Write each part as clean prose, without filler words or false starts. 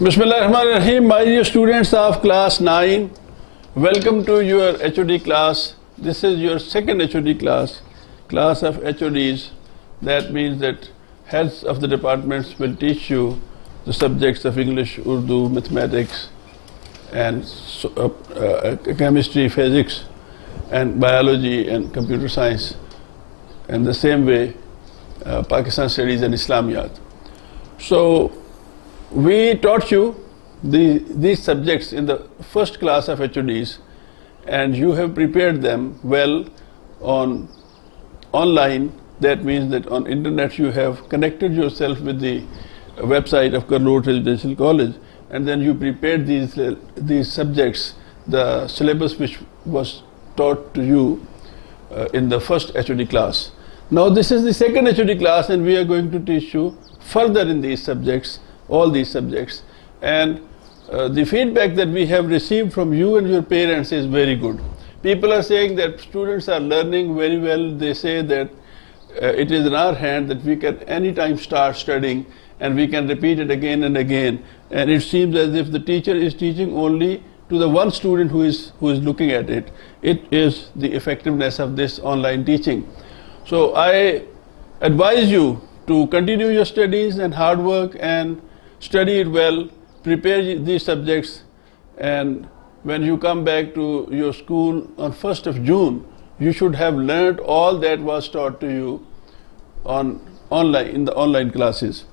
Bismillahirrahmanirrahim. My dear students of class 9, welcome to your HOD class. This is your second HOD class, class of HODs. That means that heads of the departments will teach you the subjects of English, Urdu, mathematics, and chemistry, physics, and biology and computer science. And the same way, Pakistan studies and Islamiyat. So, we taught you these subjects in the first class of HODs, and you have prepared them well on online. That means that on internet you have connected yourself with the website of Karnoot Residential College, and then you prepared these subjects, the syllabus which was taught to you in the first HOD class. Now this is the second HOD class, and we are going to teach you further in these subjects, all these subjects, and the feedback that we have received from you and your parents is very good. People are saying that students are learning very well. They say that it is in our hand that we can anytime start studying and we can repeat it again and again, and it seems as if the teacher is teaching only to the one student who is looking at it. It is the effectiveness of this online teaching. So I advise you to continue your studies and hard work and study it well, prepare these subjects, and when you come back to your school on 1st of June, you should have learned all that was taught to you in the online classes.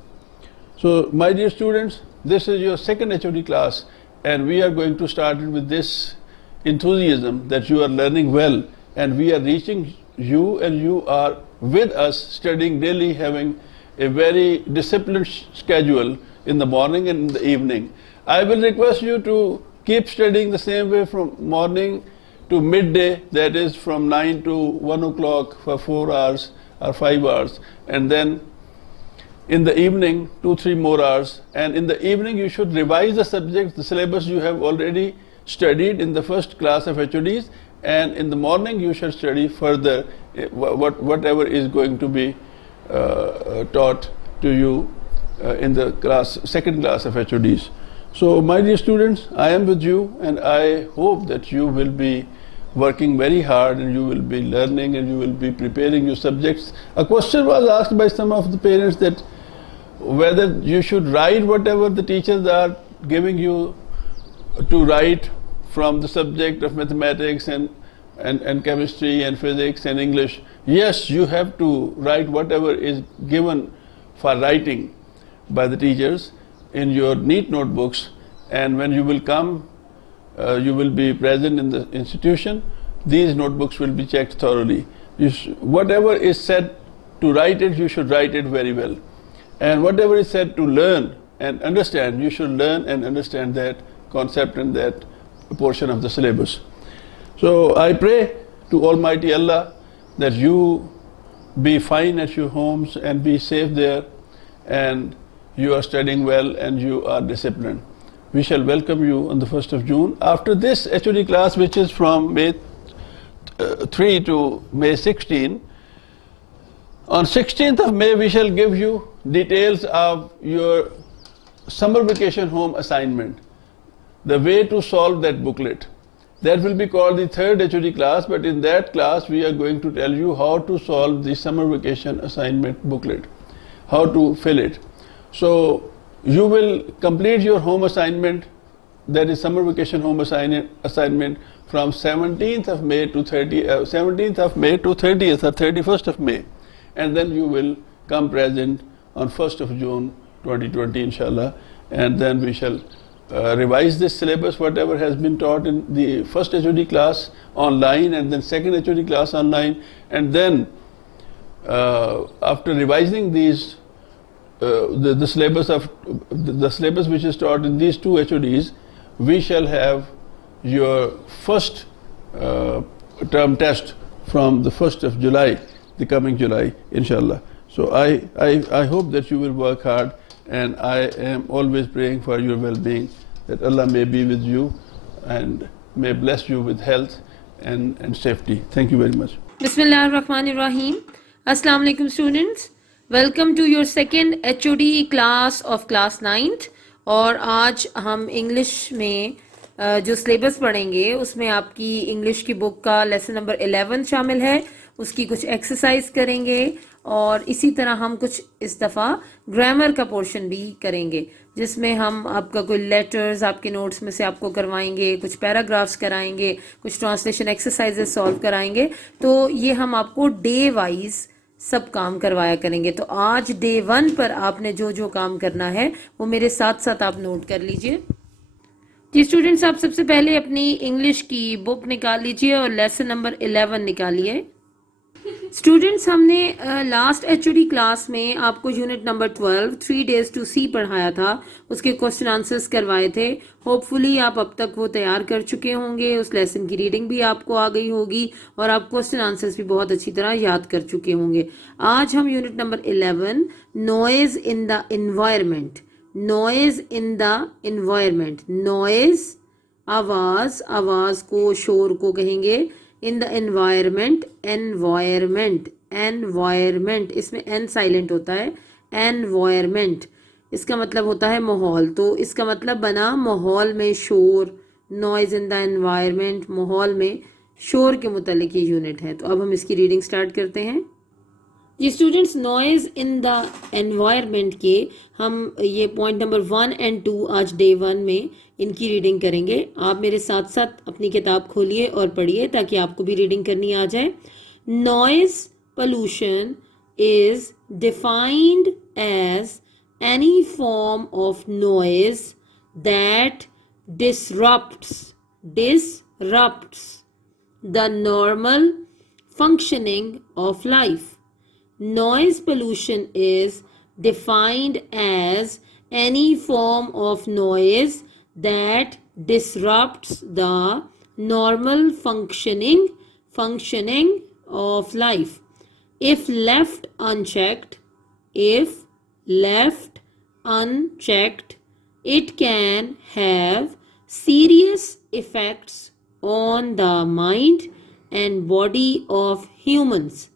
So my dear students, this is your second HOD class, and we are going to start it with this enthusiasm that you are learning well, and we are reaching you, and you are with us studying daily, having a very disciplined schedule in the morning and in the evening. I will request you to keep studying the same way from morning to midday, that is from 9 to 1 o'clock for 4 hours or 5 hours, and then in the evening 2-3 more hours, and in the evening you should revise the subjects, the syllabus you have already studied in the first class of HODs, and in the morning you should study further whatever is going to be taught to you in the second class of HODs. So my dear students, I am with you, and I hope that you will be working very hard, and you will be learning, and you will be preparing your subjects. A question was asked by some of the parents that whether you should write whatever the teachers are giving you to write from the subject of mathematics and chemistry and physics and English. Yes, you have to write whatever is given for writing by the teachers in your neat notebooks, and when you will come, you will be present in the institution, these notebooks will be checked thoroughly. Whatever is said to write it, you should write it very well, and whatever is said to learn and understand, you should learn and understand that concept and that portion of the syllabus. So I pray to Almighty Allah that you be fine at your homes and be safe there, and you are studying well and you are disciplined. We shall welcome you on the 1st of June. After this HOD class, which is from May 3 to May 16, on 16th of May we shall give you details of your summer vacation home assignment, the way to solve that booklet. That will be called the third HOD class, but in that class we are going to tell you how to solve the summer vacation assignment booklet, how to fill it. So you will complete your home assignment, that is summer vacation home assignment, from 17th of May to 17th of May to 30th or 31st of May, and then you will come present on 1st of June 2020 inshallah, and then we shall revise this syllabus, whatever has been taught in the first HOD class online, and then second HOD class online, and then after revising these the syllabus which is taught in these two HODs, we shall have your first term test from the 1st of July, the coming July, inshallah. So I hope that you will work hard, and I am always praying for your well-being, that Allah may be with you and may bless you with health and safety. Thank you very much. Bismillahirrahmanirrahim. Assalamu alaikum students. Welcome to your second HOD class of class 9th और आज हम English में जो syllabus पढ़ेंगे उसमें आपकी English की book का लेसन नंबर 11 शामिल है। उसकी कुछ एक्सरसाइज करेंगे और इसी तरह हम कुछ इस दफ़ा ग्रामर का पोर्शन भी करेंगे, जिसमें हम आपका कोई लेटर्स आपके नोट्स में से आपको करवाएंगे, कुछ पैराग्राफ्स कराएंगे, कुछ ट्रांसलेशन एक्सरसाइजेस सॉल्व कराएंगे। तो ये हम आपको डे वाइज सब काम करवाया करेंगे। तो आज डे 1 पर आपने जो जो काम करना है वो मेरे साथ साथ आप नोट कर लीजिए। जी स्टूडेंट्स, आप सबसे पहले अपनी इंग्लिश की बुक निकाल लीजिए और लेसन नंबर 11 निकालिए। स्टूडेंट्स, हमने लास्ट एचओडी क्लास में आपको यूनिट नंबर 12 3 डेज टू सी पढ़ाया था। उसके क्वेश्चन आंसर्स करवाए थे। होपफुली आप अब तक वो तैयार कर चुके होंगे, उस लेसन की रीडिंग भी आपको आ गई होगी और आप क्वेश्चन आंसर्स भी बहुत अच्छी तरह याद कर चुके होंगे। आज हम unit number 11 noise in the environment, noise in the environment, noise आवाज, आवाज को शोर को कहेंगे। In the environment, environment, environment, इसमें एन साइलेंट होता है। एनवायरमेंट इसका मतलब होता है माहौल, तो इसका मतलब बना माहौल में शोर। नॉइज इन द एनवायरमेंट, माहौल में शोर के मुतालिक ये यूनिट है। तो अब हम इसकी रीडिंग स्टार्ट करते हैं। ये students, noise in the environment के हम ये पॉइंट नंबर 1 एंड 2 आज डे 1 में इनकी रीडिंग करेंगे। आप मेरे साथ साथ अपनी किताब खोलिए और पढ़िए ताकि आपको भी रीडिंग करनी आ जाए। Noise pollution is defined as any form of noise that disrupts the normal functioning of life. Noise pollution is defined as any form of noise that disrupts the normal functioning of life. If left unchecked, it can have serious effects on the mind and body of humans.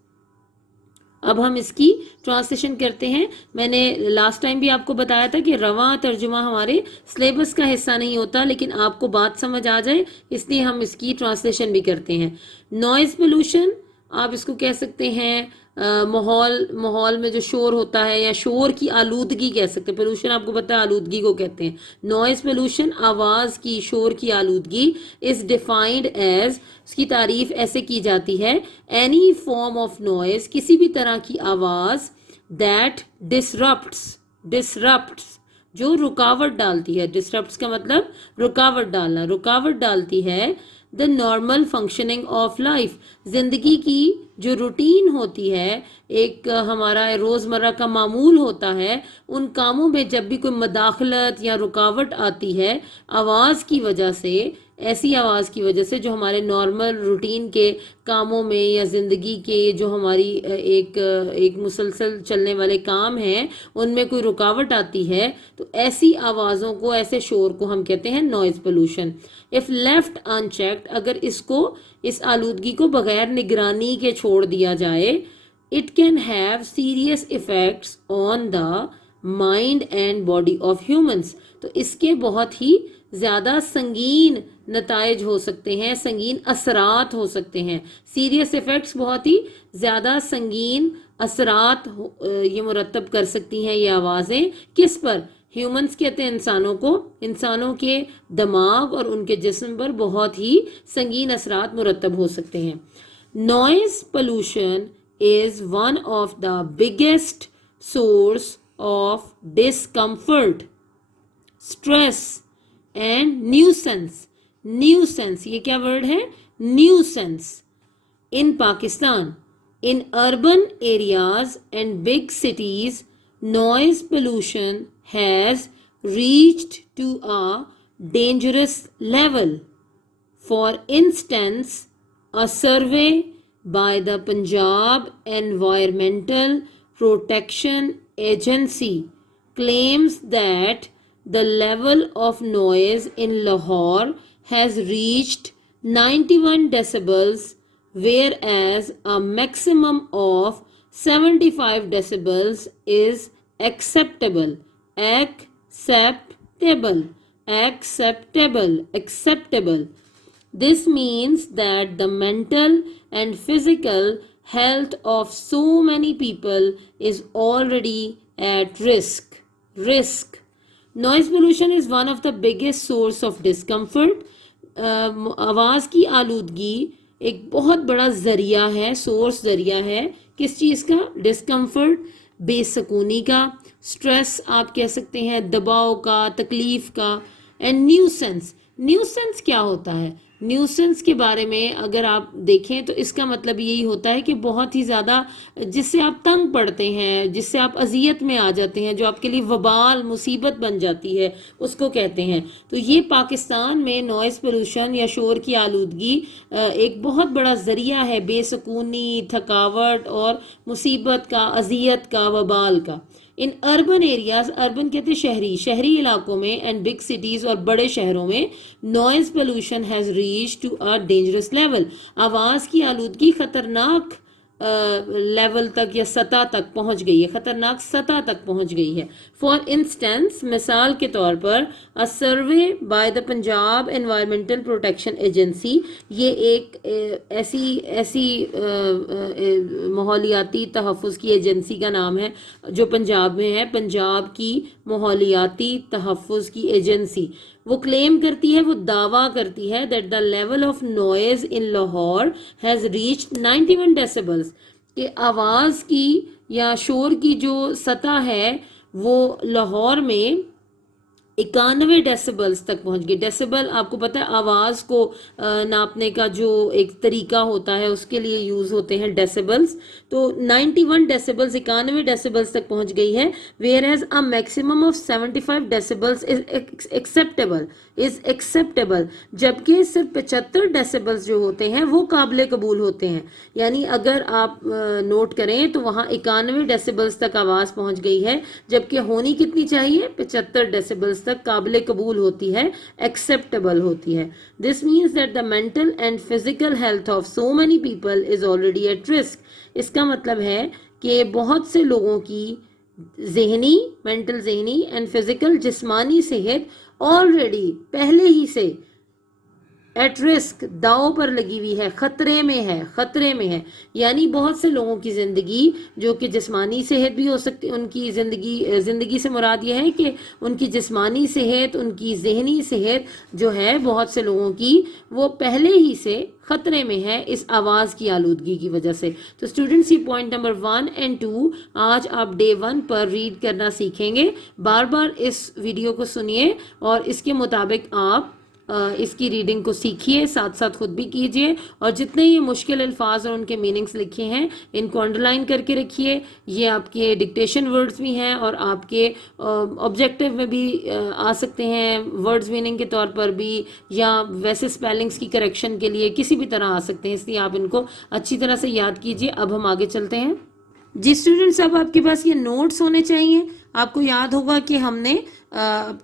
अब हम इसकी translation करते हैं। मैंने last time भी आपको बताया था कि रवां तर्जुमा हमारे सिलेबस का हिस्सा नहीं होता, लेकिन आपको बात समझ आ जाए इसलिए हम इसकी ट्रांसलेशन भी करते हैं। नॉइज पोल्यूशन आप इसको कह सकते हैं माहौल में जो शोर होता है या शोर की आलूदगी कह सकते हैं। पोल्यूशन आपको पता है आलूदगी को कहते हैं। नॉइज पोल्यूशन आवाज की, शोर की आलूदगी इज डिफाइंड एज, उसकी तारीफ ऐसे की जाती है, एनी फॉर्म ऑफ नॉइज, किसी भी तरह की आवाज, दैट डिसरप्ट्स जो रुकावट डालती है। डिसरप्ट्स का मतलब रुकावट डालना, रुकावट डालती है the normal functioning of life, जिंदगी की जो रूटीन होती है, एक हमारा रोज़मर्रा का मामूल होता है, उन कामों में जब भी कोई मदाखलत या रुकावट आती है आवाज़ की वजह से, ऐसी आवाज़ की वजह से जो हमारे नॉर्मल रूटीन के कामों में या ज़िंदगी के जो हमारी एक मुसलसल चलने वाले काम हैं उनमें कोई रुकावट आती है, तो ऐसी आवाज़ों को, ऐसे शोर को हम कहते हैं noise pollution. If left unchecked, अगर इस आलूदगी को बगैर निगरानी के छोड़ दिया जाए, it can have serious effects on the mind and body of humans, तो इसके बहुत ही ज़्यादा संगीन नताइज हो सकते हैं, संगीन असरात हो सकते हैं। सीरियस इफ़ेक्ट्स बहुत ही ज़्यादा संगीन असरात ये मुरतब कर सकती हैं ये आवाज़ें। किस पर? ह्यूमंस कहते हैं इंसानों को, इंसानों के दिमाग और उनके जिस्म पर बहुत ही संगीन असरात मुरतब हो सकते हैं। Noise pollution is one of the biggest source of discomfort, stress and nuisance, ये क्या वर्ड है? Nuisance in Pakistan. In urban areas and big cities, noise pollution has reached to a dangerous level. For instance, a survey by the Punjab Environmental Protection Agency claims that the level of noise in Lahore has reached 91 decibels, whereas a maximum of 75 decibels is acceptable. acceptable. This means that the mental and physical health of so many people is already at risk. Noise pollution is one of the biggest source of discomfort. आवाज़ की आलूदगी एक बहुत बड़ा ज़रिया है, source ज़रिया है किस चीज़ का? डिस्कम्फर्ट, बेसकूनी का, स्ट्रेस आप कह सकते हैं, दबाव का, तकलीफ़ का, एंड न्यूसेंस क्या होता है? न्यूसेंस के बारे में अगर आप देखें तो इसका मतलब यही होता है कि बहुत ही ज़्यादा जिससे आप तंग पड़ते हैं, जिससे आप अजियत में आ जाते हैं, जो आपके लिए वबाल मुसीबत बन जाती है, उसको कहते हैं। तो ये पाकिस्तान में नॉइज़ पोल्यूशन या शोर की आलूदगी एक बहुत बड़ा ज़रिया है बेसकूनी, थकावट और मुसीबत का, अजियत का, वबाल का। इन अर्बन एरियाज, अर्बन कहते हैं शहरी इलाकों में, एंड बिग सिटीज़ और बड़े शहरों में noise pollution has reach to a dangerous level. आवाज़ की आलूदगी खतरनाक लेवल तक या सतह तक पहुंच गई है, खतरनाक सतह तक पहुंच गई है। फॉर इंस्टेंस, मिसाल के तौर पर, a survey by the Punjab environmental protection agency, ये एक ऐसी माहौलियाती तहफ़्फ़ुज़ की एजेंसी का नाम है जो पंजाब में है, पंजाब की माहौलियाती तहफ़्फ़ुज़ की एजेंसी। वो क्लेम करती है, वो दावा करती है that the level of noise in Lahore has reached 91 decibels, कि आवाज़ की या शोर की जो सतह है वो लाहौर में 91 डेसिबल्स तक पहुंच गई। डेसिबल आपको पता है आवाज़ को नापने का जो एक तरीका होता है, उसके लिए यूज़ होते हैं डेसिबल्स। तो 91 डेसिबल्स, 91 डेसिबल्स तक पहुंच गई है। Whereas a maximum of 75 decibels is acceptable, जबकि सिर्फ 75 डेसिबल्स जो होते हैं वो काबिल कबूल होते हैं। यानी अगर आप नोट करें तो वहाँ 91 डेसिबल्स तक आवाज़ पहुंच गई है, जबकि होनी कितनी चाहिए? 75 डेसिबल्स तक काबिल कबूल होती है, एक्सेप्टेबल होती है। This means that the mental and physical health of so many people is already at risk. इसका मतलब है कि बहुत से लोगों की ज़हनी, मेंटल ज़हनी एंड फिजिकल जिस्मानी सेहत ऑलरेडी पहले ही से एट रिस्क, दाव पर लगी हुई है, खतरे में है। यानी बहुत से लोगों की ज़िंदगी, जो कि जिस्मानी सेहत भी हो सकती, उनकी ज़िंदगी से मुराद ये है कि उनकी जिस्मानी सेहत, उनकी ज़हनी सेहत जो है बहुत से लोगों की, वो पहले ही से खतरे में है इस आवाज़ की आलूदगी की वजह से। तो स्टूडेंट्स, ये पॉइंट नंबर 1 और 2 आज आप डे 1 पर रीड करना सीखेंगे। बार बार इस वीडियो को सुनिए और इसके मुताबिक आप इसकी रीडिंग को सीखिए, साथ साथ खुद भी कीजिए, और जितने ये मुश्किल अल्फाज और उनके मीनिंग्स लिखे हैं इनको अंडरलाइन करके रखिए। ये आपके डिक्टेशन वर्ड्स भी हैं और आपके ऑब्जेक्टिव में भी आ सकते हैं, वर्ड्स मीनिंग के तौर पर भी, या वैसे स्पेलिंग्स की करेक्शन के लिए किसी भी तरह आ सकते हैं, इसलिए आप इनको अच्छी तरह से याद कीजिए। अब हम आगे चलते हैं। जी स्टूडेंट्स, अब आपके पास ये नोट्स होने चाहिए। आपको याद होगा कि हमने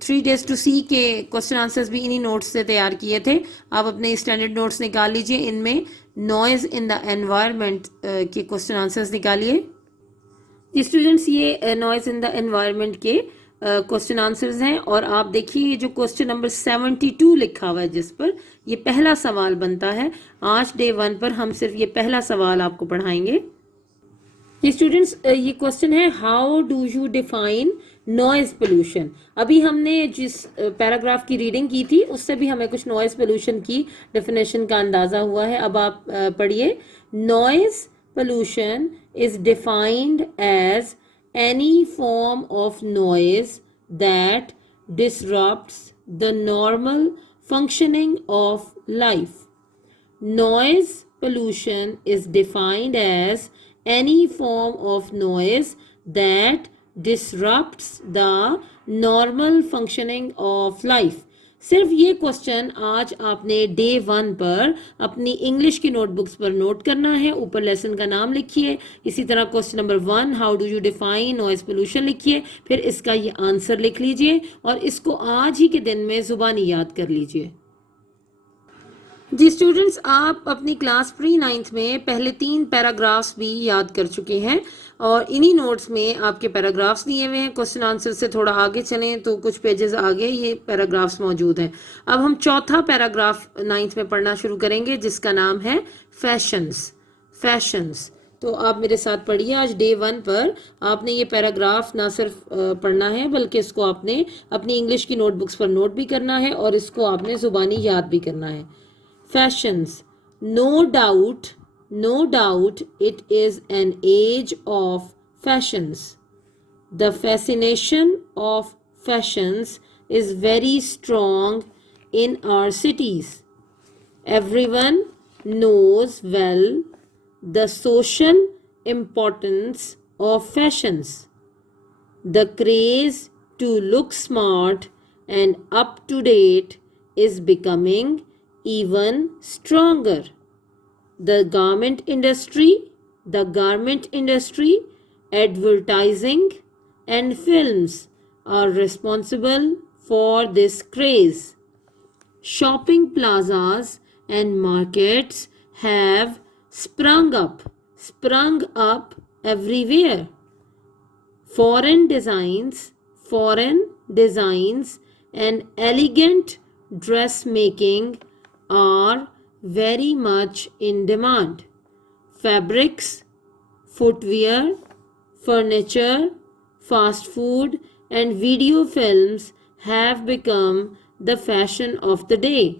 3 days to see के क्वेश्चन आंसर्स भी इन्हीं नोट्स से तैयार किए थे। आप अपने स्टैंडर्ड नोट्स निकाल लीजिए, इनमें नॉइज़ इन द एनवायरनमेंट के क्वेश्चन आंसर्स निकालिए। जी स्टूडेंट्स, ये नॉइज़ इन द एनवायरनमेंट के क्वेश्चन आंसर्स हैं, और आप देखिए ये जो क्वेश्चन नंबर 72 लिखा हुआ है जिस पर ये पहला सवाल बनता है। आज डे 1 पर हम सिर्फ ये पहला सवाल आपको पढ़ाएंगे। ये स्टूडेंट्स, ये क्वेश्चन है, how do you define noise pollution. अभी हमने जिस पैराग्राफ की रीडिंग की थी उससे भी हमें कुछ नॉइज़ पोल्यूशन की डेफिनेशन का अंदाज़ा हुआ है। अब आप पढ़िए। Noise pollution is defined as any form of noise that disrupts the normal functioning of life. Noise pollution is defined as any form of noise that disrupts the normal functioning of life. सिर्फ ये question आज आपने day 1 पर अपनी English की notebooks पर note करना है। ऊपर लेसन का नाम लिखिए। इसी तरह question number 1, how do you define noise pollution लिखिए, फिर इसका ये आंसर लिख लीजिए और इसको आज ही के दिन में ज़ुबानी याद कर लीजिए। जी स्टूडेंट्स, आप अपनी क्लास प्री 9th में पहले 3 पैराग्राफ्स भी याद कर चुके हैं और इन्हीं नोट्स में आपके पैराग्राफ्स दिए हुए हैं। क्वेश्चन आंसर से थोड़ा आगे चलें तो कुछ पेजेस आगे ये पैराग्राफ्स मौजूद हैं। अब हम चौथा पैराग्राफ 9th में पढ़ना शुरू करेंगे जिसका नाम है फैशंस। फैशंस, तो आप मेरे साथ पढ़िए। आज डे 1 पर आपने ये पैराग्राफ ना सिर्फ पढ़ना है बल्कि इसको आपने अपनी इंग्लिश की नोटबुक्स पर नोट भी करना है और इसको आपने ज़ुबानी याद भी करना है। Fashions. No doubt, it is an age of fashions. The fascination of fashions is very strong in our cities. Everyone knows well the social importance of fashions. The craze to look smart and up to date is becoming even stronger. The garment industry, advertising and films are responsible for this craze. Shopping plazas and markets have sprung up everywhere. Foreign designs and elegant dressmaking are very much in demand. Fabrics, footwear, furniture, fast food, and video films have become the fashion of the day.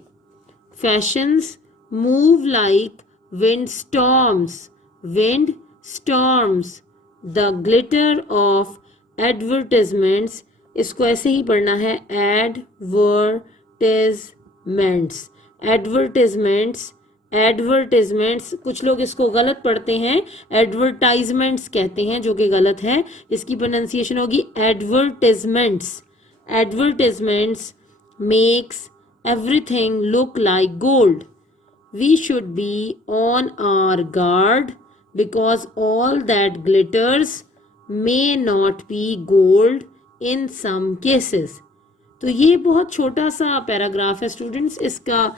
Fashions move like windstorms. The glitter of advertisements, इसको ऐसे ही पढ़ना है, advertisements, कुछ लोग इसको गलत पढ़ते हैं, एडवर्टाइजमेंट्स कहते हैं जो कि गलत है। इसकी प्रोनाउंसिएशन होगी advertisements makes everything look like gold. We should be on our guard because all that glitters may not be gold in some cases. तो ये बहुत छोटा सा पैराग्राफ है स्टूडेंट्स। इसका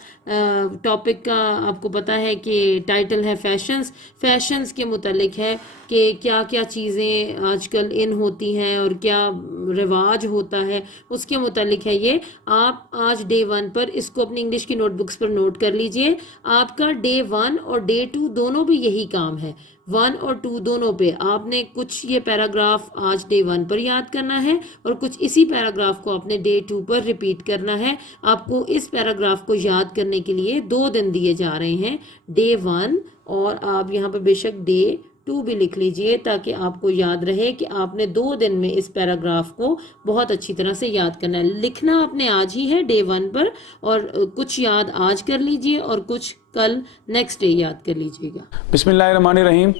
टॉपिक का आपको पता है कि टाइटल है फैशंस के मुतालिक है कि क्या क्या चीज़ें आजकल इन होती हैं और क्या रिवाज होता है, उसके मुतालिक है ये। आप आज डे 1 पर इसको अपनी इंग्लिश की नोटबुक्स पर नोट कर लीजिए। आपका डे 1 और डे 2 दोनों भी यही काम है, 1 और 2 दोनों पे आपने कुछ ये पैराग्राफ आज डे 1 पर याद करना है और कुछ इसी पैराग्राफ को आपने डे 2 पर रिपीट करना है। आपको इस पैराग्राफ को याद करने के लिए 2 दिन दिए जा रहे हैं, डे 1 और आप यहाँ पर बेशक डे 2 भी लिख लीजिए ताकि आपको याद रहे कि आपने 2 दिन में इस पैराग्राफ को बहुत अच्छी तरह से याद करना है। लिखना आपने आज ही है डे 1 पर और कुछ याद आज कर लीजिए और कुछ कल नेक्स्ट डे याद कर लीजिएगा। बिस्मिल्लाहिर्रहमानिर्रहीम।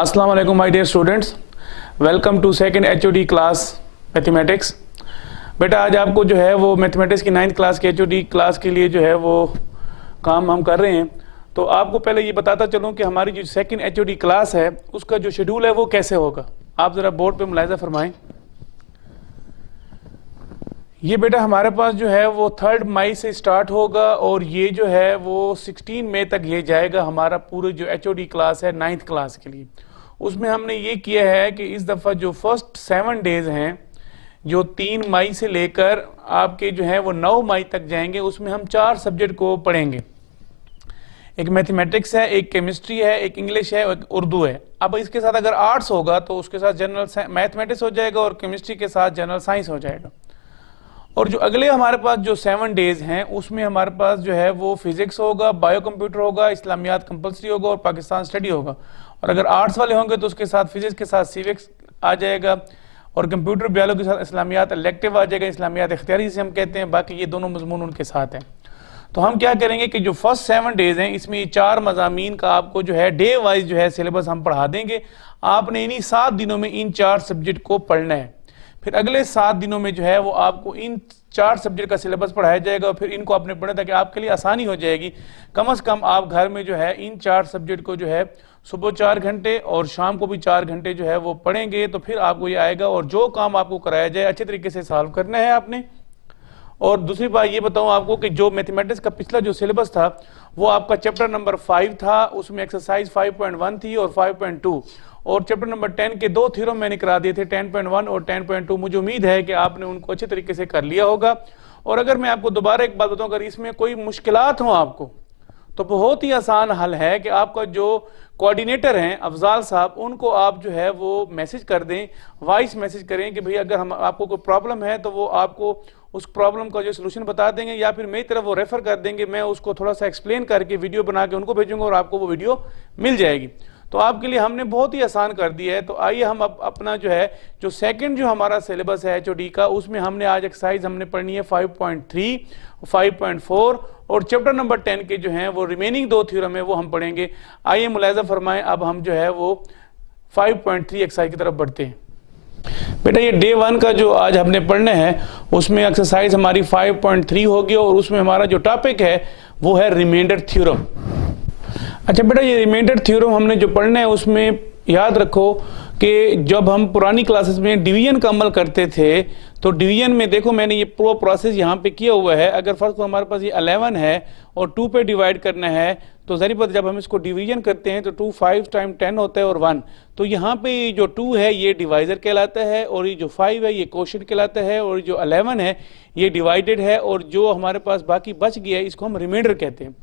अस्सलाम वालेकुम my dear students, welcome to second HOD class mathematics. बेटा आज आपको जो है वो मैथमेटिक्स की 9th क्लास की HOD क्लास के लिए जो है वो काम हम कर रहे हैं। तो आपको पहले ये बताता चलूँ कि हमारी जो सेकंड HOD क्लास है उसका जो शेड्यूल है वो कैसे होगा। आप ज़रा बोर्ड पे मुलाहिज़ा फरमाएं। ये बेटा हमारे पास जो है वो 3 मई से स्टार्ट होगा और ये जो है वो 16 मई तक ये जाएगा। हमारा पूरे जो HOD क्लास है 9th क्लास के लिए, उसमें हमने ये किया है कि इस दफ़ा जो फर्स्ट 7 डेज हैं जो 3 मई से लेकर आपके जो है वो 9 मई तक जाएंगे, उसमें हम 4 सब्जेक्ट को पढ़ेंगे। एक मैथमेटिक्स है, एक केमिस्ट्री है, एक इंग्लिश है, एक उर्दू है। अब इसके साथ अगर आर्ट्स होगा तो उसके साथ जनरल मैथमेटिक्स हो जाएगा और केमिस्ट्री के साथ जनरल साइंस हो जाएगा। और जो अगले हमारे पास जो 7 डेज हैं उसमें हमारे पास जो है वो फिजिक्स होगा, बायो कंप्यूटर होगा, इस्लामियात कंपल्सरी होगा और पाकिस्तान स्टडी होगा। और अगर आर्ट्स वाले होंगे तो उसके साथ फिजिक्स के साथ सिविक्स आ जाएगा और कंप्यूटर बायोलॉजी के साथ इस्लामियात इलेक्टिव आ जाएगा, इस्लामियात इख्तियारी से हम कहते हैं। बाकी ये दोनों मजमून उनके साथ हैं। तो हम क्या करेंगे कि जो फर्स्ट 7 डेज हैं इसमें ये 4 मज़ामीन का आपको जो है डे वाइज जो है सिलेबस हम पढ़ा देंगे। आपने इन्हीं 7 दिनों में इन 4 सब्जेक्ट को पढ़ना है। फिर अगले 7 दिनों में जो है वो आपको इन 4 सब्जेक्ट का सिलेबस पढ़ाया जाएगा और फिर इनको आपने पढ़ना ताकि आपके लिए आसानी हो जाएगी। कम से कम आप घर में जो है इन 4 सब्जेक्ट को जो है सुबह 4 घंटे और शाम को भी 4 घंटे जो है वो पढ़ेंगे तो फिर आपको ये आएगा। और जो काम आपको कराया जाए अच्छे तरीके से सॉल्व करना है आपने और दूसरी बात ये बताऊं आपको कि जो मैथमेटिक्स का पिछला जो सिलेबस था वो आपका चैप्टर नंबर 5 था, उसमें एक्सरसाइज 5.1 थी और 5.2, और चैप्टर नंबर 10 के 2 थ्योरम मैंने करा दिए थे, 10.1 और 10.2। मुझे उम्मीद है कि आपने उनको अच्छे तरीके से कर लिया होगा। और अगर मैं आपको दोबारा एक बात बताऊं, अगर इसमें कोई मुश्किलात हो आपको तो बहुत ही आसान हल है कि आपका जो कोऑर्डिनेटर हैं अफजाल साहब, उनको आप जो है वो मैसेज कर दें, वॉइस मैसेज करें कि भाई अगर हम आपको कोई प्रॉब्लम है तो वो आपको उस प्रॉब्लम का जो सोल्यूशन बता देंगे, या फिर मेरी तरफ वो रेफर कर देंगे, मैं उसको थोड़ा सा एक्सप्लेन करके वीडियो बना के उनको भेजूंगा और आपको वो वीडियो मिल जाएगी। तो आपके लिए हमने बहुत ही आसान कर दिया है। तो आइए हम अपना जो है जो सेकंड जो हमारा सिलेबस है एचओडी का, उसमें हमने आज एक्सरसाइज हमने पढ़नी है 5.3, 5.4 और चैप्टर नंबर 10 के जो हैं वो रिमेनिंग 2 थ्योरम है वो हम पढ़ेंगे। आइए मुलाहिजा फरमाएं, अब हम जो है वो 5.3 एक्सरसाइज की तरफ बढ़ते हैं। बेटा ये डे 1 का जो आज हमने पढ़ना है उसमें एक्सरसाइज हमारी 5.3 होगी और उसमें हमारा जो टॉपिक है वो है रिमाइंडर थ्योरम। अच्छा बेटा, ये रिमाइंडर थ्योरम हमने जो पढ़ना है उसमें याद रखो कि जब हम पुरानी क्लासेस में डिवीजन का अमल करते थे तो डिवीजन में देखो मैंने ये पूरा प्रोसेस यहाँ पे किया हुआ है। अगर फर्स्ट को हमारे पास ये 11 है और 2 पे डिवाइड करना है तो ज़ाहिर बात जब हम इसको डिवीजन करते हैं तो 2 5 टाइम 10 होता है और 1, तो यहाँ पे जो 2 है ये डिवाइजर कहलाता है और ये जो 5 है ये कोशेंट कहलाता है और जो 11 है ये डिवाइडेड है और जो हमारे पास बाकी बच गया है इसको हम रिमाइंडर कहते हैं।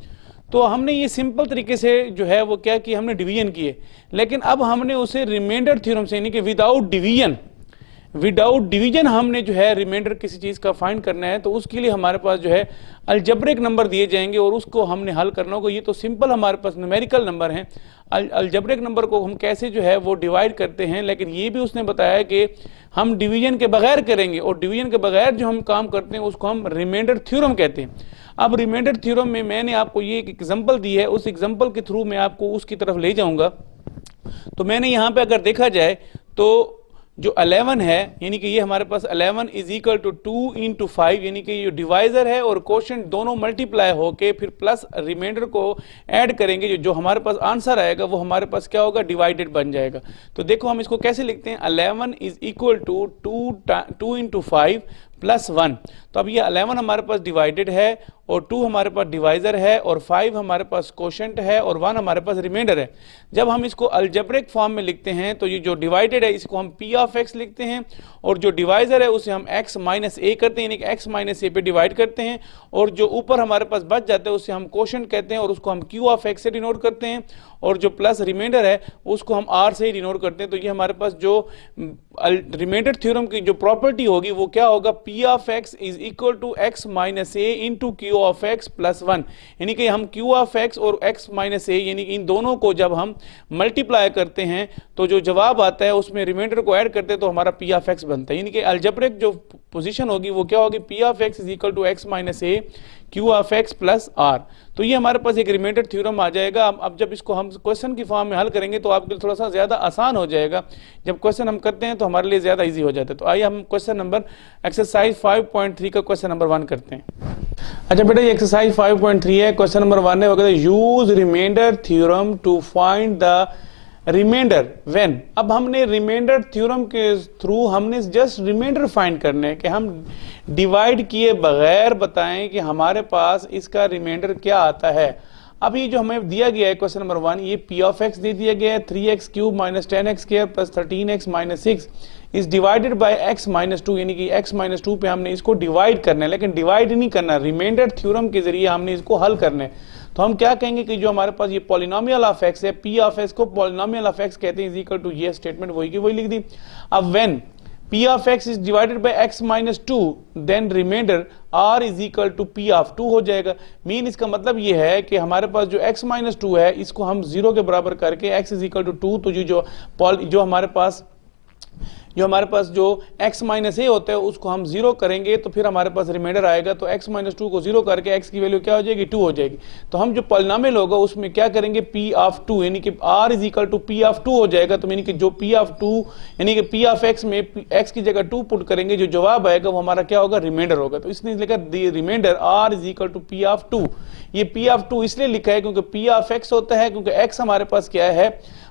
तो हमने ये सिंपल तरीके से जो है वो क्या कि हमने डिवीजन किए, लेकिन अब हमने उसे रिमाइंडर थ्योरम से यानी कि विदाउट डिवीजन हमने जो है रिमाइंडर किसी चीज़ का फाइंड करना है, तो उसके लिए हमारे पास जो है अलजब्रिक नंबर दिए जाएंगे और उसको हमने हल करना होगा। ये तो सिंपल हमारे पास न्यूमेरिकल नंबर हैं, अलजब्रिक नंबर को हम कैसे जो है वो डिवाइड करते हैं, लेकिन ये भी उसने बताया कि हम डिवीजन के बगैर करेंगे और डिवीजन के बगैर जो हम काम करते हैं उसको हम रिमाइंडर थ्योरम कहते हैं। अब रिमाइंडर थ्योरम में मैंने आपको ये एक एग्जांपल दी है, उस एग्जांपल के थ्रू मैं आपको उसकी तरफ ले जाऊंगा। तो मैंने यहाँ पे अगर देखा जाए तो जो 11 है यानी कि ये हमारे पास 11 इज इक्वल टू 2 इंटू 5 यानी कि ये डिवाइजर है और कोशेंट दोनों मल्टीप्लाई होके फिर प्लस रिमाइंडर को ऐड करेंगे, जो हमारे पास आंसर आएगा वो हमारे पास क्या होगा, डिवाइडेड बन जाएगा। तो देखो हम इसको कैसे लिखते हैं, 11 is equal to 2 into 5 plus 1। तो अब ये 11 हमारे पास डिवाइडेड है और 2 हमारे पास डिवाइजर है और 5 हमारे पास कोशेंट है और 1 हमारे पास रिमाइंडर है। जब हम इसको अलजेब्रिक फॉर्म में लिखते हैं तो ये जो डिवाइडेड है इसको हम p ऑफ x लिखते हैं और जो डिवाइजर है उसे हम x माइनस a करते हैं, यानी कि x माइनस a पे डिवाइड करते हैं और जो ऊपर हमारे पास बच जाता है उसे हम कोशेंट कहते हैं और उसको हम q ऑफ x से डिनोट करते हैं और जो प्लस रिमाइंडर है उसको हम r से ही डिनोट करते हैं। तो ये हमारे पास जो रिमाइंडर थ्योरम की जो प्रॉपर्टी होगी वो क्या होगा, p of x is equal to x minus a into q of x plus 1, यानी कि हम q ऑफ x और x माइनस a यानी कि इन दोनों को जब हम मल्टीप्लाई करते हैं तो जो जवाब आता है उसमें रिमाइंडर को ऐड करते हैं तो हमारा p ऑफ x बनता है। यानी कि अलजेब्रिक जो पोजीशन होगी वो क्या होगी, p of x is equal to x minus a q of x plus r। तो ये हमारे पास एक रिमाइंडर थ्योरम आ जाएगा। अब जब इसको हम क्वेश्चन की फॉर्म में हल करेंगे तो आपके लिए थोड़ा सा ज़्यादा आसान हो जाएगा। जब क्वेश्चन हम करते हैं तो हमारे लिए ज़्यादा इजी हो जाता है। तो आइए हम क्वेश्चन नंबर एक्सरसाइज 5.3 का क्वेश्चन नंबर 1 करते हैं। अच्छा बेटा ये एक्सरसाइज 5.3 है, क्वेश्चन नंबर 1 है, वो कहते हैं use remainder theorem to find the remainder when. अब हमने रिमाइंडर थ्योरम के थ्रू हमने जस्ट रिमाइंडर फाइंड करने हैं कि हम डिवाइड किए बगैर बताएं कि हमारे पास इसका रिमाइंडर क्या आता है। अब ये जो हमें दिया गया है क्वेश्चन नंबर 1, ये p ऑफ x दे दिया गया है 3x cube minus 10x square plus 13x minus 6 is divided bye x minus 2, यानी कि x माइनस 2 पे हमने इसको डिवाइड करना है, लेकिन डिवाइड नहीं करना, रिमाइंडर थ्योरम के जरिए हमने इसको हल करना है। तो हम क्या कहेंगे कि जो हमारे पास ये पॉलिनोमियल ऑफ x है, p ऑफ x को पॉलिनोमियल ऑफ x कहते हैं, इज इक्वल टू ये स्टेटमेंट वही की वही लिख दी। अब when p of x is divided by x minus 2 then remainder r is equal to p of 2 हो जाएगा। मीन इसका मतलब ये है कि हमारे पास जो x minus 2 है इसको हम 0 के बराबर करके x is equal to 2, तो जो हमारे पास जो x माइनस ए होता है उसको हम 0 करेंगे तो फिर हमारे पास रिमाइंडर आएगा। तो x माइनस 2 को 0 करके x की वैल्यू क्या हो जाएगी, 2 हो जाएगी। तो हम जो पॉलिनोमियल होगा उसमें क्या करेंगे, p ऑफ 2 यानी कि r is equal to p of 2 हो जाएगा। तो यानी कि जो p ऑफ 2 यानी कि p ऑफ x में x की जगह 2 पुट करेंगे, जो जवाब आएगा वो हमारा क्या होगा, रिमाइंडर होगा। तो इसने लिखा remainder r is equal to p of 2। ये p ऑफ 2 इसलिए लिखा है क्योंकि p ऑफ x होता है, क्योंकि x हमारे पास क्या है,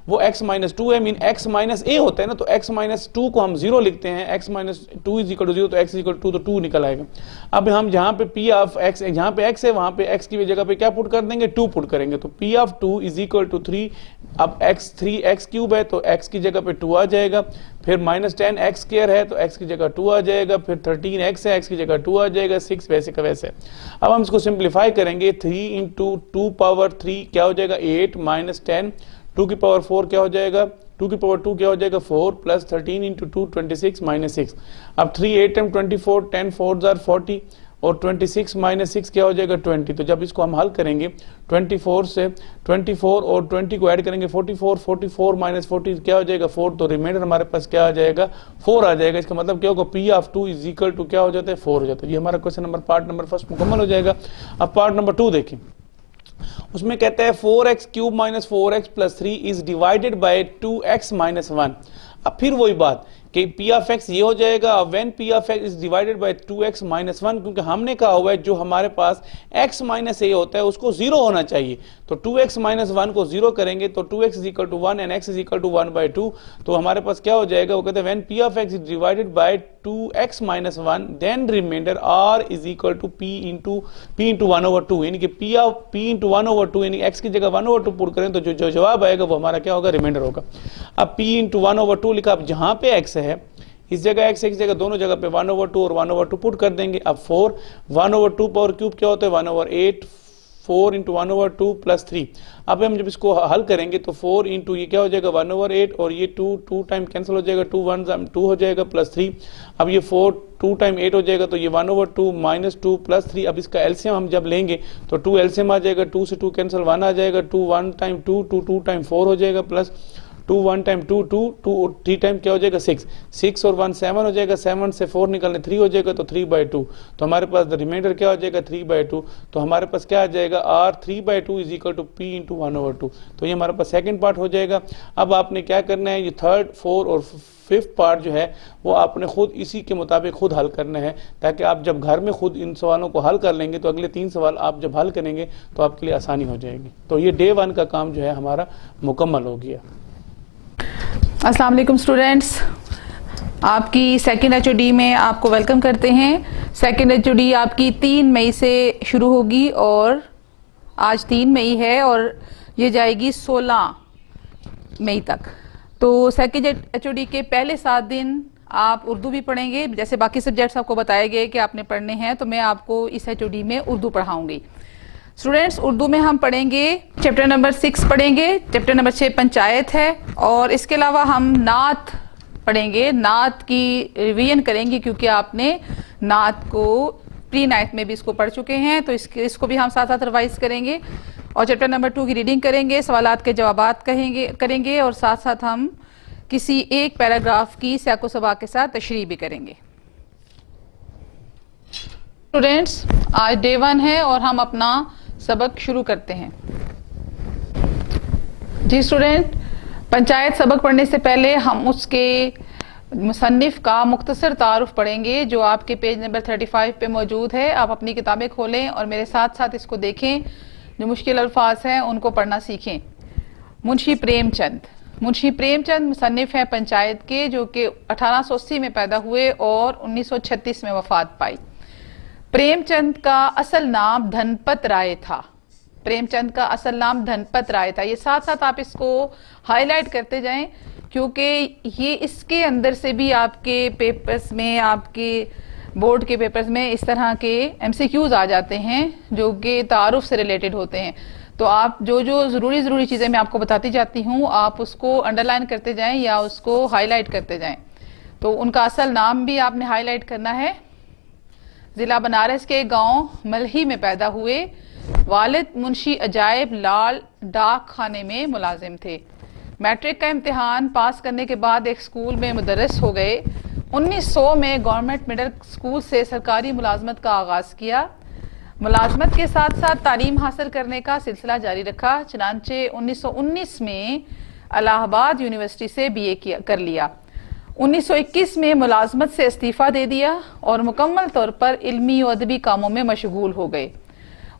वो x माइनस 2 है, मीन x माइनस a होता है ना, तो x माइनस 2 2 को हम 0 लिखते हैं, x minus 2 is equal to 0, तो x इक्वल टू तो 2 निकल आएगा। अब हम जहाँ पे p ऑफ x, जहाँ पे x है वहाँ पे x की जगह पे क्या पुट कर देंगे, 2 पुट करेंगे, तो p of 2 is equal to 3। अब x 3x क्यूब है तो x की जगह पे 2 आ जाएगा, फिर माइनस 10x स्क्वायर है तो x की जगह 2 आ जाएगा, फिर 13x है, x की जगह 2 आ जाएगा, 6 वैसे का वैसे। अब हम इसको सिंप्लीफाई करेंगे, 3 इंटू 2 पावर 3 क्या हो जाएगा 8 माइनस 10, 2 की पावर 4 क्या हो जाएगा, 2 की पावर 2 क्या हो जाएगा 4 प्लस 13 इंटू 2 26 माइनस 6। अब 3 8 24, 10 4 जार 40 और 26 माइनस 6 क्या हो जाएगा 20। तो जब इसको हम हल करेंगे 24 से 24 और 20 को ऐड करेंगे 44, 44 माइनस 40 क्या हो जाएगा 4, तो रिमाइंडर हमारे पास क्या आ जाएगा 4 आ जाएगा। इसका मतलब क्या होगा, p of 2 is equal to क्या हो जाता है 4 हो जाता है। ये हमारा question number part number first मुकम्मल हो जाएगा। अब पार्ट नंबर 2 देखें, उसमें कहते हैं 4x cube minus 4x plus 3 is divided by 2x minus 1। अब फिर वही बात कि p ऑफ x ये हो जाएगा when p of x is divided by 2x minus 1, क्योंकि हमने कहा हुआ है जो हमारे पास x माइनस a होता है उसको 0 होना चाहिए, तो 2x माइनस 1 को 0 करेंगे तो 2x is equal to 1 and x is equal to 1 by 2। तो हमारे पास क्या हो जाएगा, वो कहते हैं when p of x is divided by 2x minus 1 then remainder r is equal to p into 1 over 2, यानी कि p of p into 1 over 2, यानी x की जगह 1 ओवर 2 पुट करें तो जो जवाब आएगा वो हमारा क्या होगा, रिमाइंडर होगा। अब p इंटू 1 ओवर 2 लिखा, अब जहां पे x है इस जगह x, एक जगह दोनों जगह पे 1 ओवर 2 और 1 ओवर 2 पुट कर देंगे। अब 4 1 ओवर 2 पावर क्यूब क्या होता है 1 ओवर 8, 4 इंटू 1 ओवर 2 प्लस 3। अब हम जब इसको हल करेंगे तो 4 इंटू ये क्या हो जाएगा 1 ओवर 8 और ये 2 टाइम कैंसिल हो जाएगा, 2 1 2 हो जाएगा प्लस 3। अब ये 4 2 टाइम 8 हो जाएगा तो ये 1 ओवर 2 माइनस 2 प्लस 3। अब इसका एलसीएम हम जब लेंगे तो 2 एलसीएम आ जाएगा, 2 से 2 कैंसिल 1 आ जाएगा, 2 1 टाइम 2 2 टाइम 4 हो जाएगा प्लस 2 1 टाइम 2 2 2 और 3 टाइम क्या हो जाएगा 6 6 और 1 7 हो जाएगा, 7 से 4 निकलने 3 हो जाएगा तो 3 बाई 2। तो हमारे पास रिमाइंडर क्या हो जाएगा 3 बाई 2। तो हमारे पास क्या आ जाएगा r 3 by 2 is equal to p into 1 over 2। तो ये हमारे पास सेकंड पार्ट हो जाएगा। अब आपने क्या करना है, ये थर्ड 4 और 5th पार्ट जो है वो आपने खुद इसी के मुताबिक खुद हल करना है, ताकि आप जब घर में खुद इन सवालों को हल कर लेंगे तो अगले 3 सवाल आप जब हल करेंगे तो आपके लिए आसानी हो जाएगी। तो ये डे 1 का काम जो है हमारा मुकम्मल हो गया। अस्सलाम वालेकुम स्टूडेंट्स, आपकी सेकंड एचओडी में आपको वेलकम करते हैं। सेकंड एचओडी आपकी 3 मई से शुरू होगी और आज 3 मई है और ये जाएगी 16 मई तक। तो सेकंड एचओडी के पहले 7 दिन आप उर्दू भी पढ़ेंगे, जैसे बाकी सब्जेक्ट्स आपको बताए गए कि आपने पढ़ने हैं, तो मैं आपको इस एचओडी में उर्दू पढ़ाऊँगी। स्टूडेंट्स, उर्दू में हम पढ़ेंगे चैप्टर नंबर 6 पढ़ेंगे, चैप्टर नंबर 6 पंचायत है, और इसके अलावा हम नात पढ़ेंगे। नात की रिवीजन करेंगे क्योंकि आपने नात को प्री 9th में भी इसको पढ़ चुके हैं, तो इसको भी हम साथ साथ रिवाइज करेंगे। और चैप्टर नंबर 2 की रीडिंग करेंगे, सवालात के जवाबात करेंगे और साथ साथ हम किसी एक पैराग्राफ की सैको सबाक के साथ तशरीह भी करेंगे। स्टूडेंट्स, आज डे 1 है और हम अपना सबक शुरू करते हैं। जी स्टूडेंट, पंचायत सबक पढ़ने से पहले हम उसके मुसन्निफ का मुख्तसर तारुफ पढ़ेंगे जो आपके पेज नंबर 35 पे मौजूद है। आप अपनी किताबें खोलें और मेरे साथ साथ इसको देखें, जो मुश्किल अल्फाज हैं उनको पढ़ना सीखें। मुंशी प्रेमचंद, मुंशी प्रेमचंद मुसन्निफ हैं पंचायत के, जो कि 1880 में पैदा हुए और 1936 में वफात पाई। प्रेमचंद का असल नाम धनपत राय था। प्रेमचंद का असल नाम धनपत राय था। ये साथ साथ आप इसको हाईलाइट करते जाएं क्योंकि ये इसके अंदर से भी आपके पेपर्स में, आपके बोर्ड के पेपर्स में इस तरह के MCQs आ जाते हैं जो कि तारुफ से रिलेटेड होते हैं। तो आप जो ज़रूरी चीज़ें मैं आपको बताती जाती हूँ, आप उसको अंडरलाइन करते जाएं या उसको हाईलाइट करते जाएं। तो उनका असल नाम भी आपने हाईलाइट करना है। ज़िला बनारस के गांव मलही में पैदा हुए। वालिद मुंशी अजायब लाल डाक खाने में मुलाजिम थे। मैट्रिक का इम्तिहान पास करने के बाद एक स्कूल में मुदर्रिस हो गए। 1900 में गवर्नमेंट मिडिल स्कूल से सरकारी मुलाजमत का आगाज़ किया। मुलाजमत के साथ साथ तालीम हासिल करने का सिलसिला जारी रखा। चनांचे 1919 में इलाहाबाद यूनिवर्सिटी से BA कर लिया। 1921 में मुलाजमत से इस्तीफ़ा दे दिया और मुकम्मल तौर पर इल्मी और अदबी कामों में मशगूल हो गए।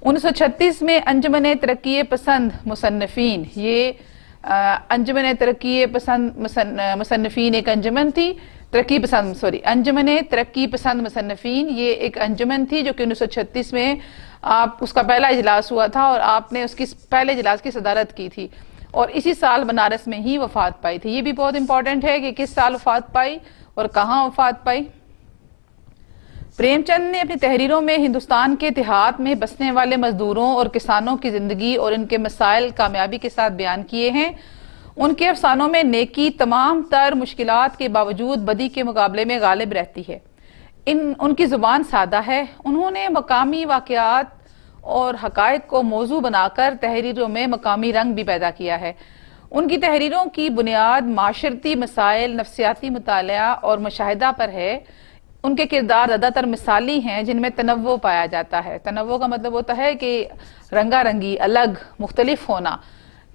1936 में अंजुमन तरक्की पसंद मुसन्निफीन, ये अंजुमन तरक्की पसंद मुसन्निफीन एक अंजुमन थी तरक्की पसंद अंजुमन तरक्की पसंद मुसन्निफीन, ये एक अंजुमन थी जो कि 1936 में आप उसका पहला इजलास हुआ था और आपने उसकी पहले इजलास की सदारत की थी और इसी साल बनारस में ही वफात पाई थी। ये भी बहुत इंपॉर्टेंट है कि किस साल वफात पाई और कहाँ वफात पाई। प्रेमचंद ने अपनी तहरीरों में हिंदुस्तान के देहात में बसने वाले मजदूरों और किसानों की जिंदगी और इनके मसाइल कामयाबी के साथ बयान किए हैं। उनके अफसानों में नेकी तमाम तर मुश्किलात के बावजूद बदी के मुकाबले में गालिब रहती है। उनकी ज़ुबान सादा है। उन्होंने मकामी वाक़यात और हक़ाइक़ को मौजू बनाकर तहरीरों में मकामी रंग भी पैदा किया है। उनकी तहरीरों की बुनियाद माशरती मसाइल, नफ्सियाती मुताला और मुशाहिदा पर है। उनके किरदार ज़्यादातर मिसाली हैं जिनमें तनव्वो पाया जाता है। तनव्वो का मतलब होता है कि रंगारंगी, अलग, मुख्तलिफ होना,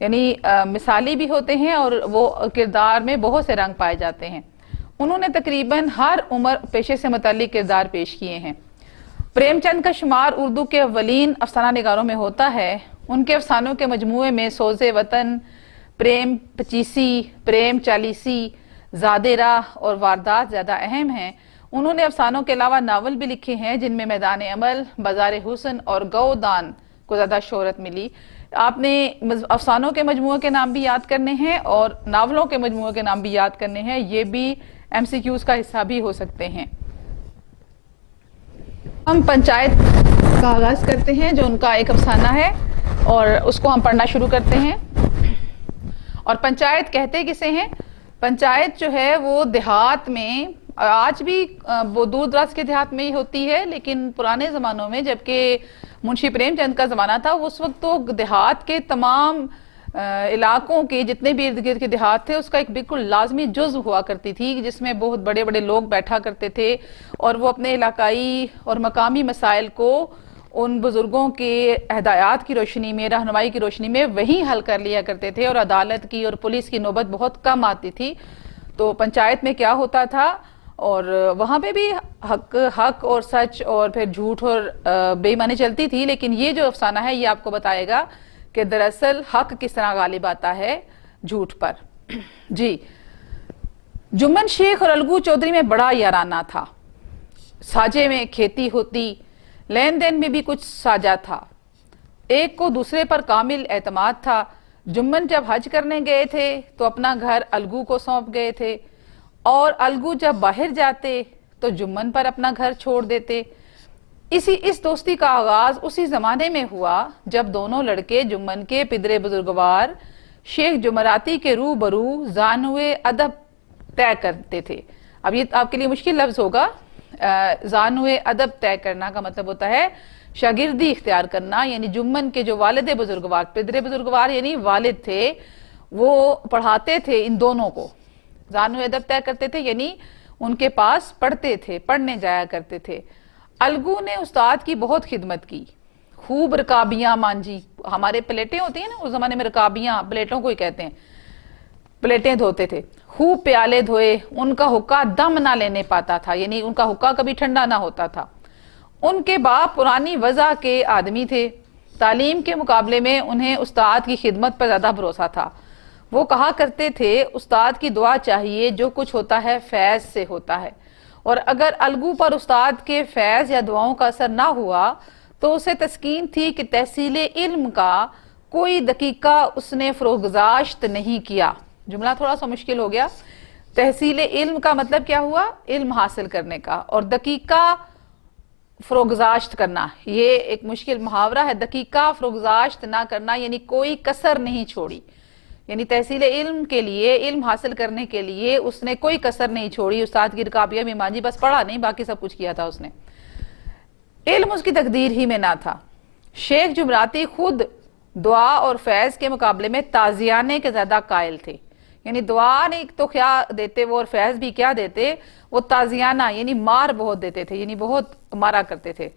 यानी मिसाली भी होते हैं और वो किरदार में बहुत से रंग पाए जाते हैं। उन्होंने तकरीबन हर उम्र पेशे से मुताल्लिक किरदार पेश किए हैं। प्रेमचंद का शुमार उर्दू के अव्वलीन अफसाना निगारों में होता है। उनके अफसानों के मजमूए में सोज़े वतन, प्रेम पचीसी, प्रेम चालीसी, ज़ादे राह और वारदात ज़्यादा अहम हैं। उन्होंने अफसानों के अलावा नावल भी लिखे हैं जिनमें मैदान अमल, बाजार हुस्न और गौदान को ज़्यादा शोहरत मिली। आपने अफसानों के मजमूए के नाम भी याद करने हैं और नावलों के मजमूए के नाम भी याद करने हैं। ये भी MCQs का हिस्सा भी हो सकते हैं। हम पंचायत का आगाज करते हैं जो उनका एक अफसाना है और उसको हम पढ़ना शुरू करते हैं। और पंचायत कहते किसे हैं? पंचायत जो है वो देहात में, आज भी वो दूर दराज के देहात में ही होती है, लेकिन पुराने ज़मानों में जबकि मुंशी प्रेमचंद का ज़माना था उस वक्त तो देहात के तमाम इलाकों के जितने भी इर्द गिर्द के देहात थे उसका एक बिल्कुल लाजमी जुज़्व हुआ करती थी जिसमें बहुत बड़े बड़े लोग बैठा करते थे और वो अपने इलाकाई और मकामी मसाइल को उन बुजुर्गों के हदायत की रोशनी में, रहनुमाई की रोशनी में वहीं हल कर लिया करते थे और अदालत की और पुलिस की नौबत बहुत कम आती थी। तो पंचायत में क्या होता था और वहाँ पे भी हक और सच और फिर झूठ और बेईमानी चलती थी, लेकिन ये जो अफसाना है ये आपको बताएगा कि दरअसल हक किस तरह गालिब आता है झूठ पर। जी, जुम्मन शेख और अलगू चौधरी में बड़ा याराना था। साजे में खेती होती, लेन देन में भी कुछ साजा था। एक को दूसरे पर कामिल एतमाद था। जुम्मन जब हज करने गए थे तो अपना घर अलगू को सौंप गए थे और अलगू जब बाहर जाते तो जुम्मन पर अपना घर छोड़ देते। इस दोस्ती का आगाज उसी जमाने में हुआ जब दोनों लड़के जुम्मन के पिदरे बुजुर्गवार शेख जुमराती के रूबरू जानुए अदब तय करते थे। अब ये आपके लिए मुश्किल लफ्ज होगा। जानुए अदब तय करना का मतलब होता है शागिर्दी इख्तियार करना, यानी जुम्मन के जो वालिद बुजुर्गवार, पिदरे बुजुर्गवार यानी वालिद थे, वो पढ़ाते थे इन दोनों को। जानुए अदब तय करते थे यानी उनके पास पढ़ते थे, पढ़ने जाया करते थे। अलगू ने उस्ताद की बहुत खिदमत की, खूब रकाबियां मांझी। हमारे प्लेटें होती हैं ना, उस जमाने में रकाबियां प्लेटों को ही कहते हैं, प्लेटें धोते थे। खूब प्याले धोए, उनका हुक्का दम ना लेने पाता था, यानी उनका हुक्का कभी ठंडा ना होता था। उनके बाप पुरानी वजह के आदमी थे। तालीम के मुकाबले में उन्हें उस्ताद की खिदमत पर ज्यादा भरोसा था। वो कहा करते थे उस्ताद की दुआ चाहिए, जो कुछ होता है फैज से होता है। और अगर अलगू पर उस्ताद के फैज या दुआओं का असर ना हुआ तो उसे तस्कीन थी कि तहसीले इल्म का कोई दकीका उसने फरोगजाश्त नहीं किया। जुमला थोड़ा सा मुश्किल हो गया। तहसीले इल्म का मतलब क्या हुआ? इल्म हासिल करने का। और दकीका फरोगजाश्त करना, ये एक मुश्किल मुहावरा है। दकीका फरोगजाश्त ना करना यानी कोई कसर नहीं छोड़ी, यानी तहसील इल्म के लिए, इल्म हासिल करने के लिए उसने कोई कसर नहीं छोड़ी। उस्ताद की रकाबियां भी मांझी, बस पढ़ा नहीं, बाकी सब कुछ किया था उसने। इल्म उसकी तकदीर ही में ना था। शेख जुमराती खुद दुआ और फैज के मुकाबले में ताजियाने के ज्यादा कायल थे, यानी दुआ नहीं तो क्या देते वो और फैज भी क्या देते, वो ताजियाना यानी मार बहुत देते थे, यानी बहुत मारा करते थे।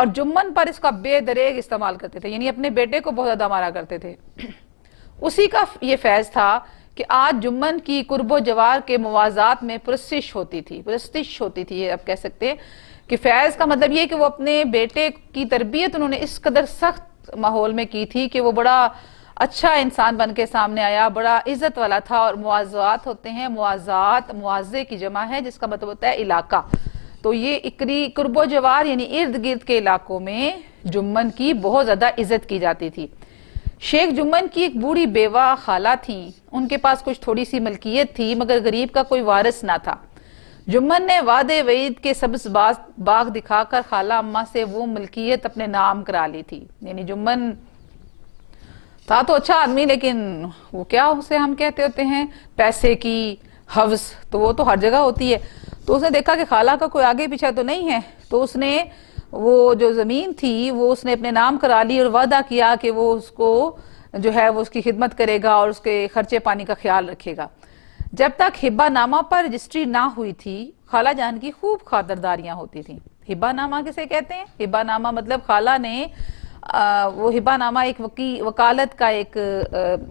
और जुम्मन पर इसका बेदरेग इस्तेमाल करते थे, यानी अपने बेटे को बहुत ज्यादा मारा करते थे। उसी का ये फैज था कि आज जुम्मन की कुर्बो जवार के मुवाजात में पुरस्तिश होती थी। ये आप कह सकते हैं कि फैज का मतलब ये कि वो अपने बेटे की तरबियत उन्होंने इस कदर सख्त माहौल में की थी कि वो बड़ा अच्छा इंसान बन के सामने आया, बड़ा इज्जत वाला था। और मुआज़ात होते हैं, मुआज़ात मुआज़े की जमा है जिसका मतलब होता है इलाका। तो ये इकरी कुर्बो जवार यानी इर्द गिर्द के इलाकों में जुम्मन की बहुत ज्यादा इज्जत की जाती थी। शेख जुम्मन की एक बूढ़ी बेवा खाला थी, उनके पास कुछ थोड़ी सी मलकियत थी मगर गरीब का कोई वारिस ना था। जुम्मन ने वादे वईद के सब्ज बाग दिखाकर खाला अम्मा से वो मलकियत अपने नाम करा ली थी। यानी जुम्मन था तो अच्छा आदमी, लेकिन वो क्या उसे हम कहते होते हैं पैसे की हवस, तो वो तो हर जगह होती है। तो उसने देखा कि खाला का कोई आगे पीछे तो नहीं है, तो उसने वो जो जमीन थी वो उसने अपने नाम करा ली और वादा किया कि वो उसको जो है वो उसकी खिदमत करेगा और उसके खर्चे पानी का ख्याल रखेगा। जब तक हिब्बानामा पर रजिस्ट्री ना हुई थी खाला जान की खूब खातिरदारियां होती थी। हिब्बानामा किसे कहते हैं? हिब्बानामा मतलब खाला ने वो हिब्बानामा एक वकालत का एक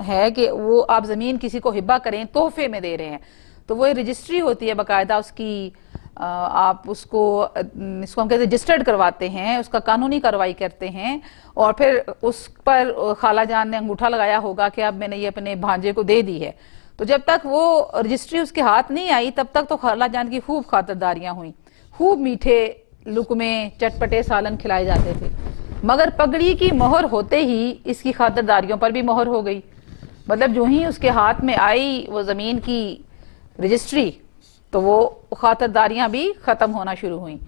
है कि वो आप जमीन किसी को हिब्बा करें, तोहफे में दे रहे हैं, तो वो रजिस्ट्री होती है बाकायदा उसकी। आप उसको इसको हम कहते हैं रजिस्टर्ड करवाते हैं, उसका कानूनी कार्रवाई करते हैं और फिर उस पर खाला जान ने अंगूठा लगाया होगा कि अब मैंने ये अपने भांजे को दे दी है। तो जब तक वो रजिस्ट्री उसके हाथ नहीं आई तब तक तो खाला जान की खूब खातिरदारियां हुई, खूब मीठे लुकमे चटपटे सालन खिलाए जाते थे। मगर पगड़ी की मोहर होते ही इसकी खातिरदारियों पर भी मोहर हो गई। मतलब जो ही उसके हाथ में आई वो जमीन की रजिस्ट्री तो वो खातिरदारियां भी खत्म होना शुरू हुई।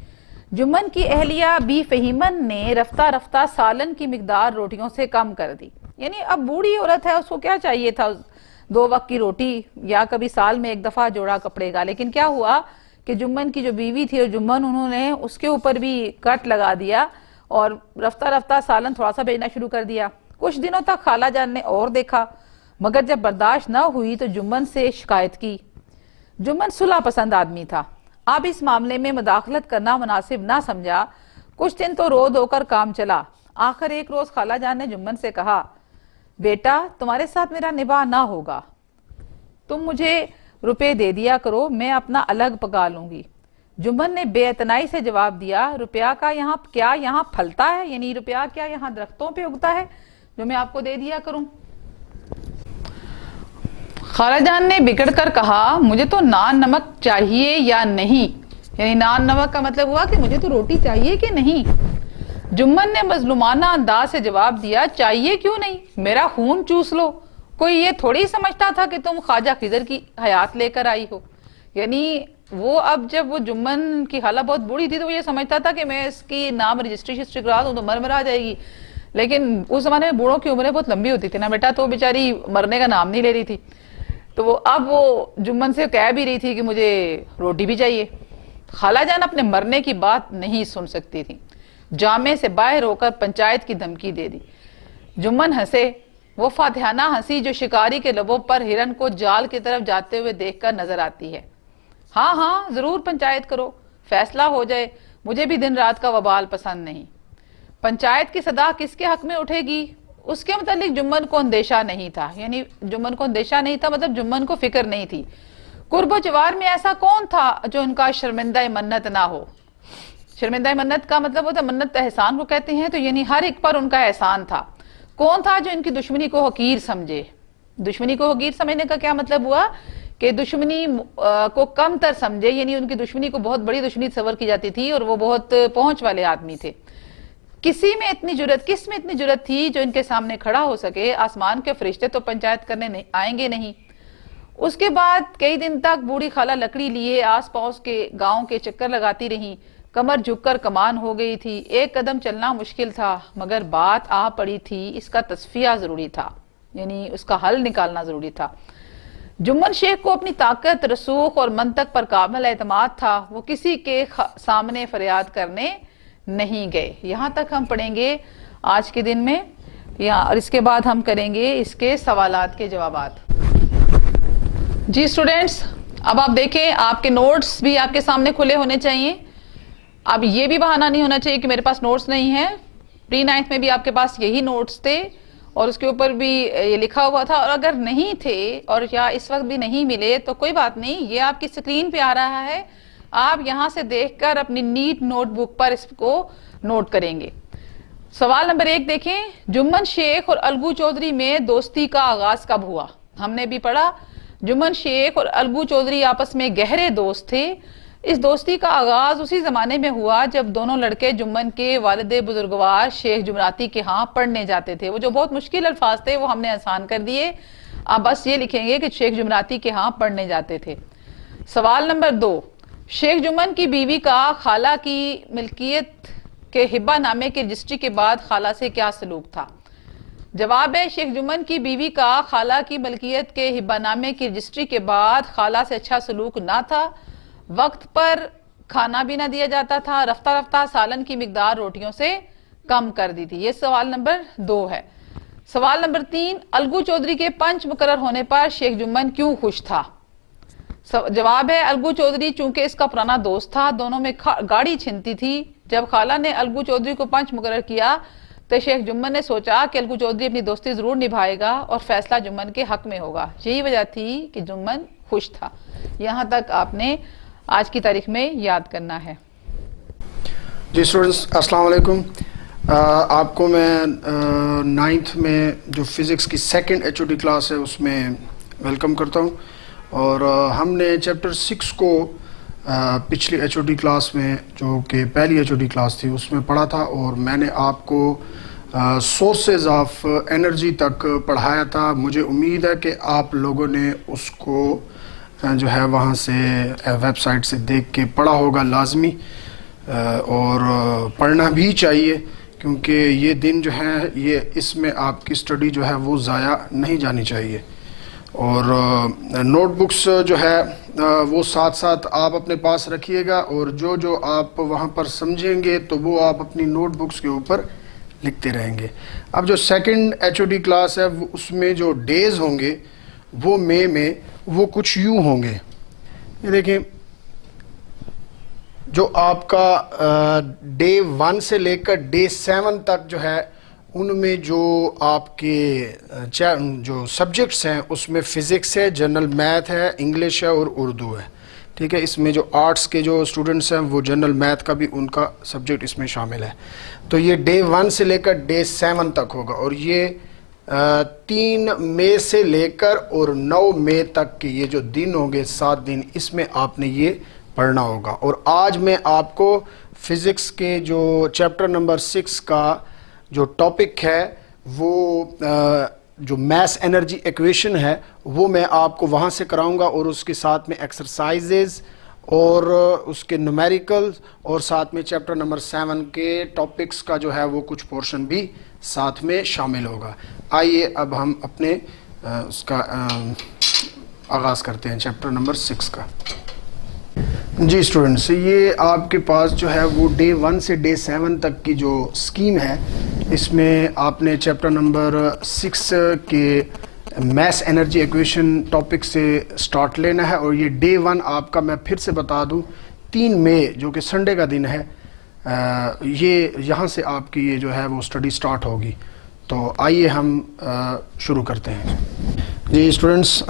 जुम्मन की अहलिया बी फहीमन ने रफ्ता रफ्ता सालन की मिकदार रोटियों से कम कर दी। यानी अब बूढ़ी औरत है, उसको क्या चाहिए था, 2 वक्त की रोटी या कभी साल में एक दफा जोड़ा कपड़ेगा। लेकिन क्या हुआ कि जुम्मन की जो बीवी थी और जुम्मन, उन्होंने उसके ऊपर भी कट लगा दिया और रफ्ता रफ्ता सालन थोड़ा सा भेजना शुरू कर दिया। कुछ दिनों तक खाला जान ने और देखा, मगर जब बर्दाश्त न हुई तो जुम्मन से शिकायत की। जुम्मन सुलह पसंद आदमी था, अब इस मामले में मुदाखलत करना मुनासिब ना समझा। कुछ दिन तो रो धोकर काम चला। आखिर एक रोज खाला जान ने जुम्मन से कहा, बेटा तुम्हारे साथ मेरा निभाह ना होगा, तुम मुझे रुपए दे दिया करो, मैं अपना अलग पका लूंगी। जुम्मन ने बेअतनाई से जवाब दिया, रुपया का यहाँ फलता है? यानी रुपया क्या यहाँ दरख्तों पे उगता है जो मैं आपको दे दिया करूं? खाला जान ने बिगड़ कर कहा, मुझे तो नान नमक चाहिए या नहीं। यानी नान नमक का मतलब हुआ कि मुझे तो रोटी चाहिए कि नहीं। जुम्मन ने मजलूमाना अंदाज से जवाब दिया, चाहिए क्यों नहीं, मेरा खून चूस लो। कोई ये थोड़ी समझता था कि तुम ख्वाजा खिजर की हयात लेकर आई हो। यानी वो अब जब वो जुम्मन की हालत बहुत बुरी थी तो वो ये समझता था कि मैं इसकी नाम रजिस्ट्री करा दूं तो मर आ जाएगी। लेकिन उस जमाने में बूढ़ों की उम्रें बहुत लंबी होती थी ना बेटा, तो बेचारी मरने का नाम नहीं ले रही थी। तो वो अब वो जुम्मन से कह भी रही थी कि मुझे रोटी भी चाहिए। खाला जान अपने मरने की बात नहीं सुन सकती थी, जामे से बाहर होकर पंचायत की धमकी दे दी। जुम्मन हंसे, वो फातिहाना हंसी जो शिकारी के लबों पर हिरन को जाल की तरफ जाते हुए देखकर नजर आती है। हाँ हाँ जरूर पंचायत करो, फैसला हो जाए, मुझे भी दिन रात का वबाल पसंद नहीं। पंचायत की सदा किसके हक में उठेगी उसके मुतालिक जुम्मन को अंदेशा नहीं था। यानी जुम्मन को अंदेशा नहीं था मतलब जुम्मन को फिक्र नहीं थी। कुर्ब जवार में ऐसा कौन था जो उनका शर्मिंदा मन्नत ना हो। शर्मिंदा मन्नत का मतलब होता है, मन्नत एहसान को कहते हैं, तो यानी हर एक पर उनका एहसान था। कौन था जो इनकी दुश्मनी को हकीर समझे। दुश्मनी को हकीर समझने का क्या मतलब हुआ कि दुश्मनी को कम तर समझे, यानी उनकी दुश्मनी को बहुत बड़ी दुश्मनी तस्वर की जाती थी और वो बहुत पहुंच वाले आदमी थे। किस में इतनी जुरत थी जो इनके सामने खड़ा हो सके। आसमान के फरिश्ते तो पंचायत करने आएंगे नहीं। उसके बाद कई दिन तक बूढ़ी खाला लकड़ी लिए आस पास के गांव के चक्कर लगाती रही। कमर झुककर कमान हो गई थी, एक कदम चलना मुश्किल था, मगर बात आ पड़ी थी, इसका तस्फिया जरूरी था, यानी उसका हल निकालना जरूरी था। जुम्मन शेख को अपनी ताकत, रसूख और मंतक पर कामिल एतमाद था। वो किसी के सामने फरियाद करने नहीं गए। यहाँ तक हम पढ़ेंगे आज के दिन में, और इसके बाद हम करेंगे इसके सवालात के जवाबात। जी स्टूडेंट्स, अब आप देखें, आपके नोट्स भी आपके सामने खुले होने चाहिए। अब ये भी बहाना नहीं होना चाहिए कि मेरे पास नोट्स नहीं है। प्री 9th में भी आपके पास यही नोट्स थे और उसके ऊपर भी ये लिखा हुआ था, और अगर नहीं थे और या इस वक्त भी नहीं मिले तो कोई बात नहीं, ये आपकी स्क्रीन पे आ रहा है, आप यहाँ से देखकर अपनी नीट नोटबुक पर इसको नोट करेंगे। सवाल नंबर 1 देखें, जुम्मन शेख और अलगू चौधरी में दोस्ती का आगाज कब हुआ? हमने भी पढ़ा जुम्मन शेख और अलगू चौधरी आपस में गहरे दोस्त थे। इस दोस्ती का आगाज उसी जमाने में हुआ जब दोनों लड़के जुम्मन के वालिद बुजुर्गवार शेख जुमराती के यहाँ पढ़ने जाते थे। वो जो बहुत मुश्किल अल्फाज थे वो हमने आसान कर दिए। आप बस ये लिखेंगे कि शेख जुमराती के यहाँ पढ़ने जाते थे। सवाल नंबर 2, शेख जुम्मन की बीवी का खाला की मिल्कियत के हिब्बा नामे के रजिस्ट्री के बाद खाला से क्या सलूक था? जवाब है, शेख जुम्मन की बीवी का खाला की मलकियत के हिब्बा नामे की रजिस्ट्री के बाद खाला से अच्छा सलूक ना था। वक्त पर खाना भी ना दिया जाता था, रफ्ता रफ्ता सालन की मिकदार रोटियों से कम कर दी थी। ये सवाल नंबर 2 है। सवाल नंबर 3, अलगू चौधरी के पंच मुकर्रर होने पर शेख जुम्मन क्यों खुश था? जवाब है, अलगू चौधरी चूंकि इसका पुराना दोस्त था, दोनों में गाड़ी छिनती थी। जब खाला ने अलगू चौधरी को पंच मुकर्रर किया तो शेख जुम्मन ने सोचा कि अलगू चौधरी अपनी दोस्ती जरूर निभाएगा और फैसला जुम्मन के हक में होगा। यही वजह थी कि जुम्मन खुश था। यहाँ तक आपने आज की तारीख में याद करना है। जी स्टूडेंट्स, अस्सलाम वालेकुम। आपको मैं 9th में जो फिज़िक्स की सेकंड HOD क्लास है उसमें वेलकम करता हूँ। और हमने चैप्टर 6 को पिछली HOD क्लास में, जो कि पहली HOD क्लास थी, उसमें पढ़ा था और मैंने आपको सोर्सेज ऑफ एनर्जी तक पढ़ाया था। मुझे उम्मीद है कि आप लोगों ने उसको जो है वहाँ से वेबसाइट से देख के पढ़ा होगा लाजमी, और पढ़ना भी चाहिए, क्योंकि ये दिन जो है ये इसमें आपकी स्टडी जो है वो ज़ाया नहीं जानी चाहिए। और नोटबुक्स जो है वो साथ साथ आप अपने पास रखिएगा, और जो जो आप वहाँ पर समझेंगे तो वो आप अपनी नोटबुक्स के ऊपर लिखते रहेंगे। अब जो सेकंड HOD क्लास है उसमें जो डेज होंगे वो मई में वो कुछ यूँ होंगे। ये देखें, जो आपका डे 1 से लेकर डे 7 तक जो है उनमें जो आपके जो सब्जेक्ट्स हैं उसमें फ़िज़िक्स है, जनरल मैथ है, इंग्लिश है और उर्दू है। ठीक है, इसमें जो आर्ट्स के जो स्टूडेंट्स हैं वो जनरल मैथ का भी उनका सब्जेक्ट इसमें शामिल है। तो ये डे 1 से लेकर डे 7 तक होगा, और ये 3 मई से लेकर और 9 मई तक के ये जो दिन होंगे, 7 दिन, इसमें आपने ये पढ़ना होगा। और आज मैं आपको फिज़िक्स के जो चैप्टर नंबर 6 का जो टॉपिक है वो जो मास एनर्जी इक्वेशन है वो मैं आपको वहाँ से कराऊंगा, और उसके साथ में एक्सरसाइजेज और उसके न्यूमेरिकल्स और साथ में चैप्टर नंबर 7 के टॉपिक्स का जो है वो कुछ पोर्शन भी साथ में शामिल होगा। आइए अब हम अपने उसका आगाज़ करते हैं चैप्टर नंबर 6 का। जी स्टूडेंट्स, ये आपके पास जो है वो डे 1 से डे 7 तक की जो स्कीम है, इसमें आपने चैप्टर नंबर 6 के मास एनर्जी इक्वेशन टॉपिक से स्टार्ट लेना है। और ये डे 1 आपका, मैं फिर से बता दूं, 3 मई जो कि संडे का दिन है, ये यहाँ से आपकी ये जो है वो स्टडी स्टार्ट होगी। तो आइए हम शुरू करते हैं। जी स्टूडेंट्स,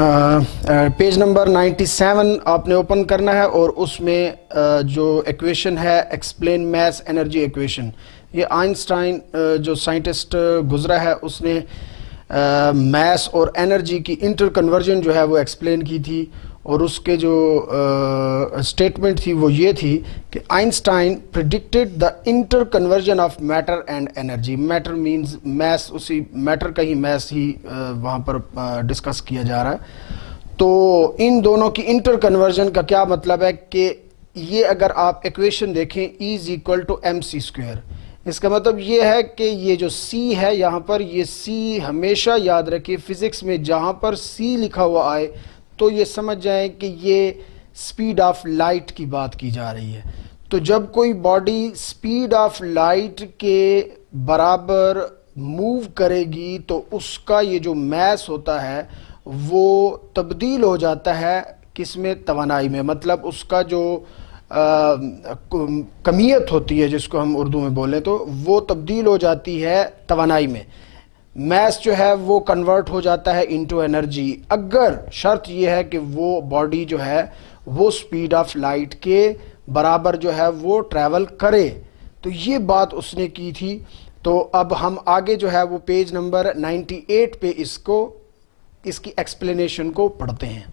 पेज नंबर 97 आपने ओपन करना है, और उसमें जो इक्वेशन है एक्सप्लेन मास एनर्जी इक्वेशन, ये आइंस्टाइन जो साइंटिस्ट गुजरा है उसने मास और एनर्जी की इंटर कन्वर्जन जो है वो एक्सप्लेन की थी। और उसके जो स्टेटमेंट थी वो ये थी कि Einstein predicted the inter conversion of matter and energy. Matter means mass, उसी मैटर का ही मैस ही वहाँ पर डिस्कस किया जा रहा है। तो इन दोनों की इंटर कन्वर्जन का क्या मतलब है कि ये अगर आप इक्वेशन देखें E = mc², इसका मतलब ये है कि ये जो C है यहाँ पर, ये C हमेशा याद रखिए फिज़िक्स में जहाँ पर C लिखा हुआ आए तो ये समझ जाएं कि ये स्पीड ऑफ लाइट की बात की जा रही है। तो जब कोई बॉडी स्पीड ऑफ लाइट के बराबर मूव करेगी तो उसका ये जो मास होता है वो तब्दील हो जाता है किसमें, तवानाई में। मतलब उसका जो कमियत होती है जिसको हम उर्दू में बोले तो वो तब्दील हो जाती है तवानाई में। मैस जो है वो कन्वर्ट हो जाता है इनटू एनर्जी, अगर शर्त ये है कि वो बॉडी जो है वो स्पीड ऑफ लाइट के बराबर जो है वो ट्रैवल करे। तो ये बात उसने की थी। तो अब हम आगे जो है वो पेज नंबर 98 पे इसकी एक्सप्लेनेशन को पढ़ते हैं।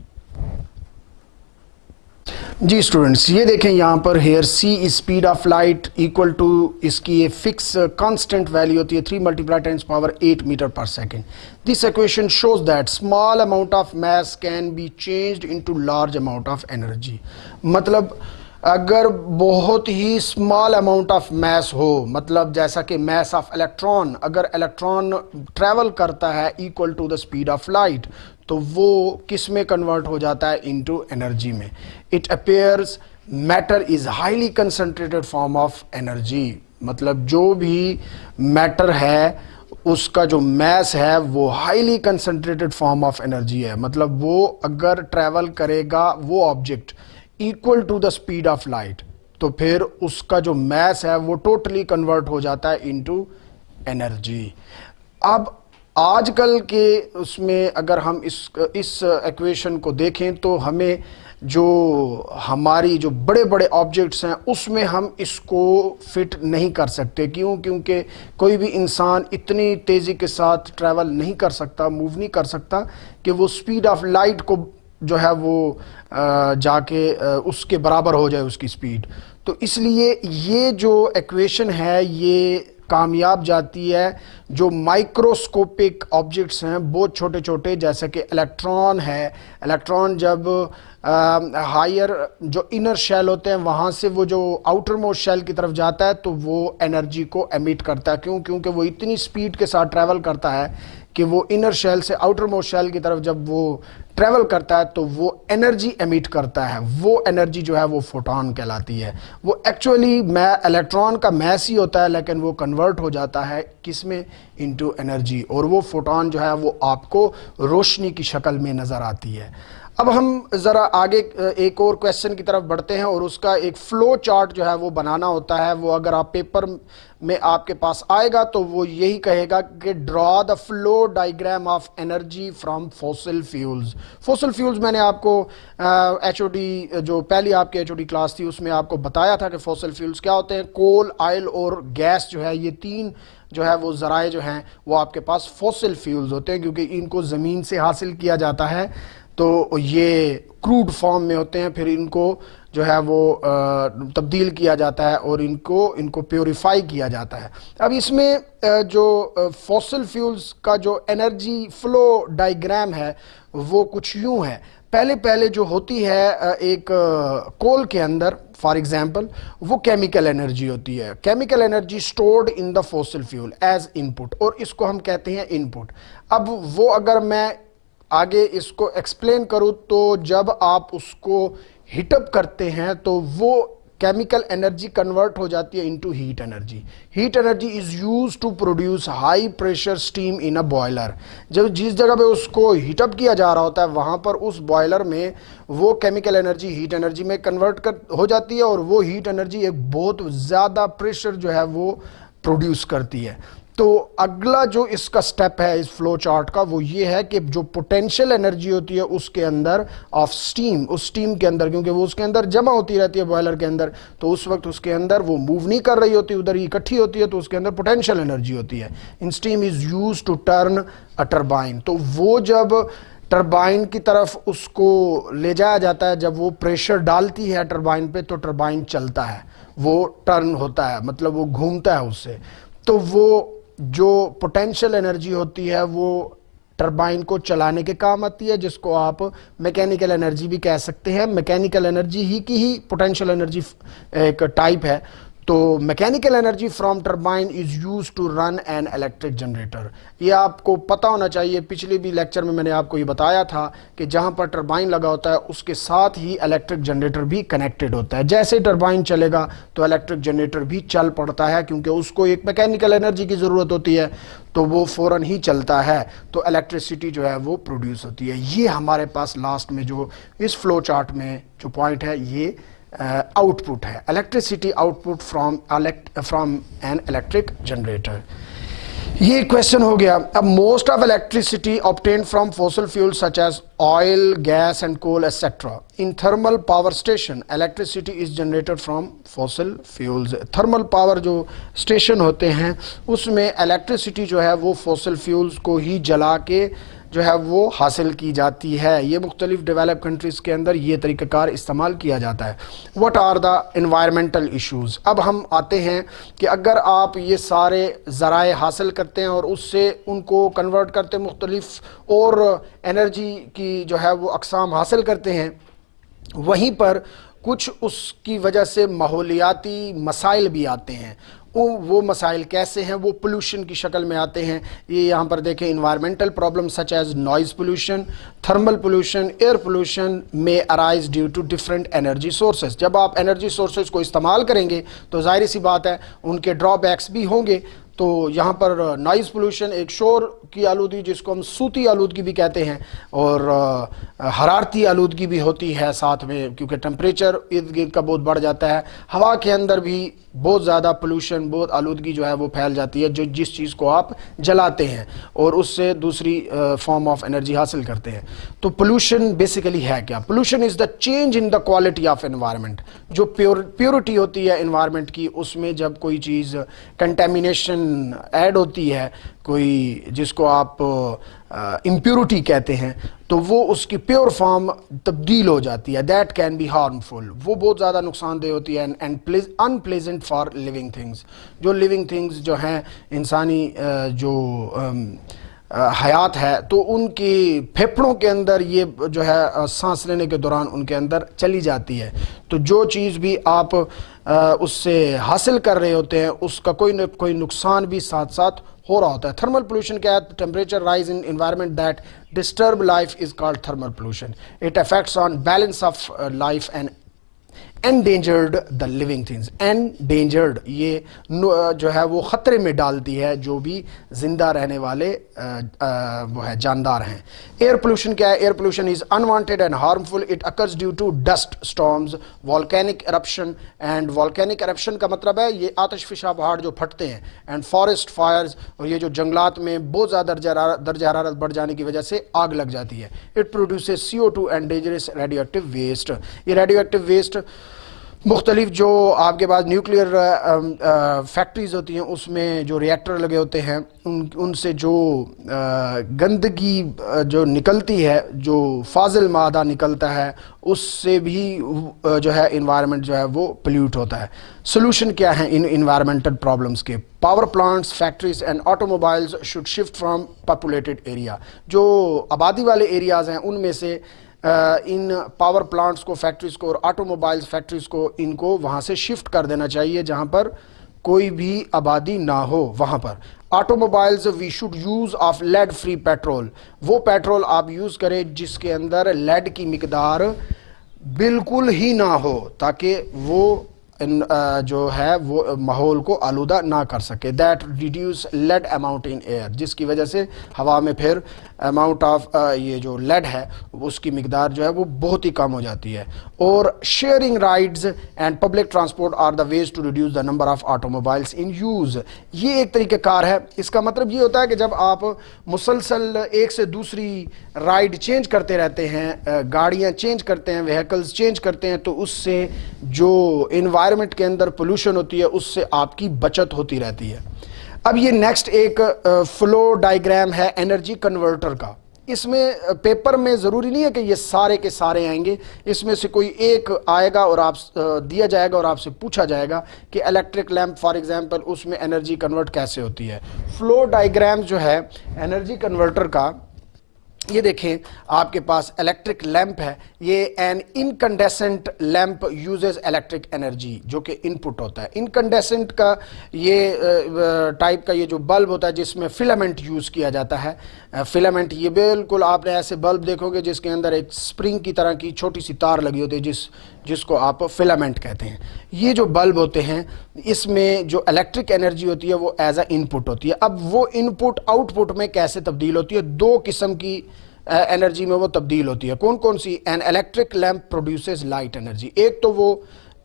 जी स्टूडेंट्स, ये देखें यहाँ पर here c is speed of light equal to, इसकी ये फिक्स कांस्टेंट वैल्यू होती है 3 × 10⁸ मीटर पर second. This equation shows that small amount of mass can be changed into large amount of energy. मतलब अगर बहुत ही स्मॉल अमाउंट ऑफ मास हो, मतलब जैसा कि मास ऑफ इलेक्ट्रॉन, अगर इलेक्ट्रॉन ट्रैवल करता है equal to the speed of light, तो वो किस में कन्वर्ट हो जाता है, इनटू एनर्जी में। It appears matter is highly concentrated form of energy. मतलब जो भी मैटर है उसका जो मास है वो highly concentrated form of energy है। मतलब वो अगर ट्रैवल करेगा वो object equal to the speed of light, तो फिर उसका जो मास है वो टोटली कन्वर्ट हो जाता है इनटू एनर्जी। अब आजकल के उसमें अगर हम इस इक्वेशन को देखें तो हमें जो हमारी जो बड़े बड़े ऑब्जेक्ट्स हैं उसमें हम इसको फिट नहीं कर सकते। क्यों? क्योंकि कोई भी इंसान इतनी तेज़ी के साथ ट्रैवल नहीं कर सकता, मूव नहीं कर सकता कि वो स्पीड ऑफ लाइट को जो है वो जाके उसके बराबर हो जाए उसकी स्पीड। तो इसलिए ये जो इक्वेशन है ये कामयाब जाती है जो माइक्रोस्कोपिक ऑब्जेक्ट्स हैं, बहुत छोटे छोटे, जैसे कि इलेक्ट्रॉन है। इलेक्ट्रॉन जब हायर जो इनर शेल होते हैं वहाँ से वो जो आउटर मोस्ट शेल की तरफ जाता है तो वो एनर्जी को एमिट करता है। क्यों? क्योंकि वो इतनी स्पीड के साथ ट्रैवल करता है कि वो इनर शेल से आउटर मोस्ट शेल की तरफ जब वो ट्रैवल करता है तो वो एनर्जी एमिट करता है। वो एनर्जी जो है वो फोटॉन कहलाती है। वो एक्चुअली इलेक्ट्रॉन का मैस ही होता है, लेकिन वो कन्वर्ट हो जाता है किस में, इनटू एनर्जी। और वो फोटॉन जो है वो आपको रोशनी की शक्ल में नज़र आती है। अब हम ज़रा आगे एक और क्वेश्चन की तरफ बढ़ते हैं और उसका एक फ्लो चार्ट जो है वो बनाना होता है। वो अगर आप पेपर में आपके पास आएगा तो वो यही कहेगा कि draw the flow diagram of energy from fossil fuels. Fossil fuels मैंने आपको एचओडी जो पहली आपकी एचओडी क्लास थी उसमें आपको बताया था कि फॉसिल फ्यूल्स क्या होते हैं। कोल, ऑयल और गैस जो है, ये तीन जो है वो ज़राए जो हैं वो आपके पास फॉसिल फ्यूल्स होते हैं, क्योंकि इनको ज़मीन से हासिल किया जाता है। तो ये क्रूड फॉर्म में होते हैं, फिर इनको जो है वो तब्दील किया जाता है और इनको प्योरीफाई किया जाता है। अब इसमें जो फॉसिल फ्यूल्स का जो एनर्जी फ्लो डायग्राम है वो कुछ यूं है। पहले जो होती है एक कोल के अंदर फॉर एग्जांपल वो केमिकल एनर्जी होती है। Chemical energy stored in the fossil fuel as input, और इसको हम कहते हैं इनपुट। अब वो अगर मैं आगे इसको एक्सप्लेन करूँ तो जब आप उसको हीटअप करते हैं तो वो केमिकल एनर्जी कन्वर्ट हो जाती है into heat energy. Heat energy is used to produce high pressure steam in a boiler. जब जिस जगह पे उसको हीटअप किया जा रहा होता है वहाँ पर उस बॉयलर में वो केमिकल एनर्जी हीट एनर्जी में कन्वर्ट हो जाती है, और वो हीट एनर्जी एक बहुत ज़्यादा प्रेशर जो है वो प्रोड्यूस करती है। तो अगला जो इसका स्टेप है इस फ्लो चार्ट का वो ये है कि जो पोटेंशियल एनर्जी होती है उसके अंदर ऑफ स्टीम, उस स्टीम के अंदर, क्योंकि वो उसके अंदर जमा होती रहती है बॉयलर के अंदर, तो उस वक्त उसके अंदर वो मूव नहीं कर रही होती, उधर ही इकट्ठी होती है, तो उसके अंदर पोटेंशियल एनर्जी होती है। In steam is used to turn a turbine. तो वो जब टरबाइन की तरफ उसको ले जाया जाता है, जब वो प्रेशर डालती है टरबाइन पे तो टरबाइन चलता है, वो टर्न होता है, मतलब वो घूमता है उससे। तो वो जो पोटेंशियल एनर्जी होती है वो टरबाइन को चलाने के काम आती है, जिसको आप मैकेनिकल एनर्जी भी कह सकते हैं। मैकेनिकल एनर्जी ही की ही पोटेंशियल एनर्जी एक टाइप है। तो mechanical energy from turbine is used to run an electric generator. ये आपको पता होना चाहिए, पिछले भी लेक्चर में मैंने आपको ये बताया था कि जहाँ पर टरबाइन लगा होता है उसके साथ ही इलेक्ट्रिक जनरेटर भी कनेक्टेड होता है। जैसे टरबाइन चलेगा तो इलेक्ट्रिक जनरेटर भी चल पड़ता है, क्योंकि उसको एक मैकेनिकल एनर्जी की ज़रूरत होती है, तो वो फ़ौरन ही चलता है, तो इलेक्ट्रिसिटी जो है वो प्रोड्यूस होती है। ये हमारे पास लास्ट में जो इस फ्लो चार्ट में जो पॉइंट है ये आउटपुट है, electricity output from an electric generator. ये क्वेश्चन हो गया। अब most of electricity obtained from fossil fuels such as oil, gas and coal etcetera. In thermal power station electricity is generated from fossil fuels. Thermal power जो station होते हैं उसमें electricity जो है वो फॉसिल फ्यूल्स को ही जला के जो है वो हासिल की जाती है। ये मुख्तलिफ डेवलप कंट्रीज़ के अंदर ये तरीक़ाकार इस्तेमाल किया जाता है। What are the environmental issues. अब हम आते हैं कि अगर आप ये सारे ज़राए हासिल करते हैं और उससे उनको कन्वर्ट करते मुख्तलिफ और एनर्जी की जो है वो अक़साम हासिल करते हैं, वहीं पर कुछ उसकी वजह से माहौलियाती मसाइल भी आते हैं। वो मसाइल कैसे हैं? वो पोल्यूशन की शक्ल में आते हैं। ये यहाँ पर देखें, environmental problem such as noise pollution, thermal pollution, air pollution में arise due to different energy sources. जब आप एनर्जी सोर्सेज को इस्तेमाल करेंगे तो जाहिर सी बात है उनके ड्रॉबैक्स भी होंगे। तो यहाँ पर नॉइज़ पोल्यूशन एक शोर की आलूदगी जिसको हम सूती आलूदगी भी कहते हैं, और हरारती आलूदगी भी होती है साथ में, क्योंकि टेम्परेचर इर्द गिर्द का बहुत बढ़ जाता है। हवा के अंदर भी बहुत ज़्यादा पोल्यूशन, बहुत आलूदगी जो है वो फैल जाती है, जो जिस चीज़ को आप जलाते हैं और उससे दूसरी फॉर्म ऑफ एनर्जी हासिल करते हैं। तो पोल्यूशन बेसिकली है क्या? Pollution is the change in the quality of environment. जो प्योरिटी होती है एनवायरनमेंट की, उसमें जब कोई चीज़ कंटेमिनेशन ऐड होती है, कोई जिसको आप इम्प्योरिटी कहते हैं, तो वो उसकी प्योर फॉर्म तब्दील हो जाती है। That can be harmful. वो बहुत ज़्यादा नुकसानदेह होती है and unpleasant for living things. जो लिविंग थिंग्स जो हैं, इंसानी जो हयात है, तो उनकी फेफड़ों के अंदर ये जो है सांस लेने के दौरान उनके अंदर चली जाती है। तो जो चीज़ भी आप उससे हासिल कर रहे होते हैं उसका कोई न कोई नुकसान भी साथ साथ हो रहा होता है। थर्मल पोल्यूशन क्या है? Temperature rise in environment that disturb life is called thermal pollution. It affects on balance of life and endangered the living things. Endangered ये जो है वो ख़तरे में डालती है जो भी जिंदा रहने वाले वो है जानदार हैं। एयर पोल्यूशन क्या है? Air pollution is unwanted and harmful. It occurs due to dust storms, volcanic eruption. And volcanic eruption का मतलब है ये आतिशफिशा पहाड़ जो फटते हैं, एंड फॉरेस्ट फायर्स, और ये जो जंगलात में बहुत ज़्यादा दर्जा हरारत बढ़ जाने की वजह से आग लग जाती है। It produces CO2 and dangerous radioactive waste. ये रेडियोएक्टिव वेस्ट मुख्तलिफ जो आपके पास न्यूक्लियर फैक्ट्रीज़ होती हैं उसमें जो रिएक्टर लगे होते हैं उनसे जो गंदगी जो निकलती है, जो फाजिल मादा निकलता है, उससे भी जो है इन्वायरमेंट जो है वो पोल्यूट होता है। सोल्यूशन क्या है इन इन्वायरमेंटल प्रॉब्लम्स के? Power plants, factories and automobiles should shift from populated area. जो आबादी वाले एरियाज़ हैं उनमें से इन पावर प्लांट्स को, फैक्ट्रीज़ को और ऑटोमोबाइल्स फैक्ट्रीज़ को, इनको वहाँ से शिफ्ट कर देना चाहिए जहाँ पर कोई भी आबादी ना हो। वहाँ पर automobiles we should use of lead free petrol. वो पेट्रोल आप यूज़ करें जिसके अंदर लेड की मिकदार बिल्कुल ही ना हो, ताकि वो जो है वो माहौल को आलूदा ना कर सके। That reduce lead amount in air, जिसकी वजह से हवा में फिर अमाउंट ऑफ ये जो लेड है उसकी मिकदार जो है वो बहुत ही कम हो जाती है। और sharing rides and public transport are the ways to reduce the number of automobiles in use. ये एक तरीक़ेकार है। इसका मतलब ये होता है कि जब आप मुसलसल एक से दूसरी राइड चेंज करते रहते हैं, गाड़ियाँ चेंज करते हैं, व्हीकल्स चेंज करते हैं, तो उससे जो इन्वायरमेंट के अंदर पोल्यूशन होती है उससे आपकी बचत होती रहती है। अब ये नेक्स्ट एक फ्लो डायग्राम है एनर्जी कन्वर्टर का। इसमें पेपर में ज़रूरी नहीं है कि ये सारे के सारे आएंगे, इसमें से कोई एक आएगा और आप दिया जाएगा और आपसे पूछा जाएगा कि इलेक्ट्रिक लैंप फॉर एग्जांपल उसमें एनर्जी कन्वर्ट कैसे होती है। फ्लो डायग्राम जो है एनर्जी कन्वर्टर का, ये देखें आपके पास इलेक्ट्रिक लैंप है। ये an incandescent lamp uses electric energy, जो कि इनपुट होता है। इनकंडेसेंट का ये टाइप का ये जो बल्ब होता है जिसमें फिलामेंट यूज़ किया जाता है। फिलामेंट ये बिल्कुल आपने ऐसे बल्ब देखोगे जिसके अंदर एक स्प्रिंग की तरह की छोटी सी तार लगी होती है जिसको आप फिलामेंट कहते हैं। ये जो बल्ब होते हैं इसमें जो इलेक्ट्रिक एनर्जी होती है वो एज अ इनपुट होती है। अब वो इनपुट आउटपुट में कैसे तब्दील होती है? दो किस्म की एनर्जी में वो तब्दील होती है। कौन कौन सी? An electric lamp produces light energy. एक तो वो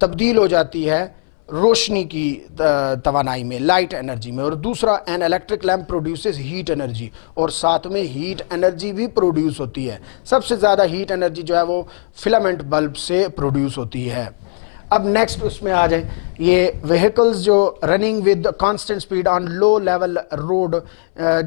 तब्दील हो जाती है रोशनी की तवानाई में, लाइट एनर्जी में, और दूसरा an electric lamp produces heat energy, और साथ में हीट एनर्जी भी प्रोड्यूस होती है। सबसे ज़्यादा हीट एनर्जी जो है वो फिलामेंट बल्ब से प्रोड्यूस होती है। अब नेक्स्ट उसमें आ जाए, ये व्हीकल्स जो running with constant speed on low level road,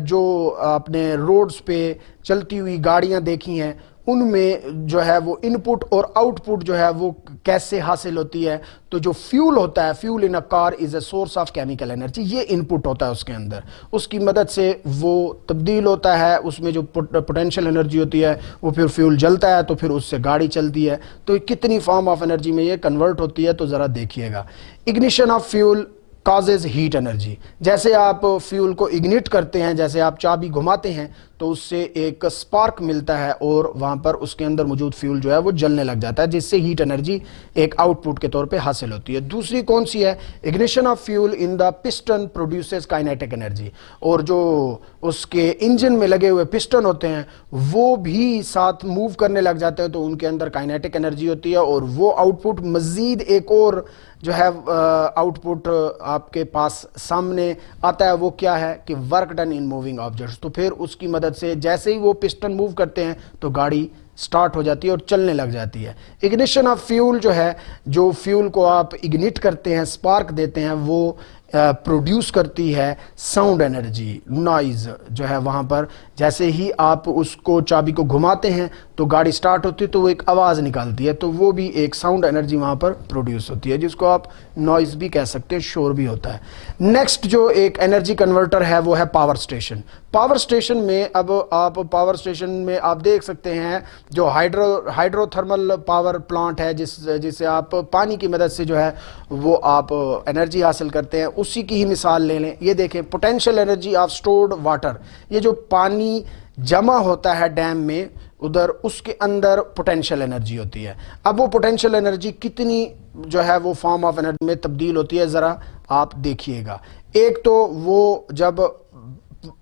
जो अपने रोड्स पे चलती हुई गाड़ियां देखी हैं, उनमें जो है वो इनपुट और आउटपुट जो है वो कैसे हासिल होती है। तो जो फ्यूल होता है, fuel in a car is a source of chemical energy, ये इनपुट होता है उसके अंदर, उसकी मदद से वो तब्दील होता है, उसमें जो पोटेंशियल एनर्जी होती है वो फिर फ्यूल जलता है तो फिर उससे गाड़ी चलती है। तो कितनी फॉर्म ऑफ एनर्जी में ये कन्वर्ट होती है, तो ज़रा देखिएगा। Ignition of fuel causes heat energy, जैसे आप फ्यूल को इग्निट करते हैं, जैसे आप चाबी घुमाते हैं तो उससे एक स्पार्क मिलता है और वहाँ पर उसके अंदर मौजूद फ्यूल जो है वो जलने लग जाता है, जिससे हीट एनर्जी एक आउटपुट के तौर पे हासिल होती है। दूसरी कौन सी है? Ignition of fuel in the piston produces kinetic energy, और जो उसके इंजन में लगे हुए पिस्टन होते हैं वो भी साथ मूव करने लग जाते हैं, तो उनके अंदर काइनेटिक एनर्जी होती है, और वो आउटपुट मज़ीद एक और जो है आउटपुट आपके पास सामने आता है। वो क्या है कि work done in moving objects. तो फिर उसकी मदद से जैसे ही वो पिस्टन मूव करते हैं तो गाड़ी स्टार्ट हो जाती है और चलने लग जाती है। इग्निशन ऑफ फ्यूल जो है, जो फ्यूल को आप इग्निट करते हैं, स्पार्क देते हैं, वो प्रोड्यूस करती है साउंड एनर्जी, नॉइज जो है वहाँ पर। जैसे ही आप उसको चाबी को घुमाते हैं तो गाड़ी स्टार्ट होती है तो वो एक आवाज़ निकालती है, तो वो भी एक साउंड एनर्जी वहाँ पर प्रोड्यूस होती है, जिसको आप नॉइज भी कह सकते हैं, शोर भी होता है। नेक्स्ट जो एक एनर्जी कन्वर्टर है वो है पावर स्टेशन। पावर स्टेशन में अब आप पावर स्टेशन में आप देख सकते हैं जो हाइड्रोथर्मल पावर प्लांट है, जिससे आप पानी की मदद से जो है वो आप एनर्जी हासिल करते हैं, उसी की ही मिसाल ले लें। ये देखें, potential energy of stored water, ये जो पानी जमा होता है डैम में उधर, उसके अंदर पोटेंशियल एनर्जी होती है। अब वो पोटेंशियल एनर्जी कितनी जो है वो फॉर्म ऑफ एनर्जी में तब्दील होती है, ज़रा आप देखिएगा। एक तो वो जब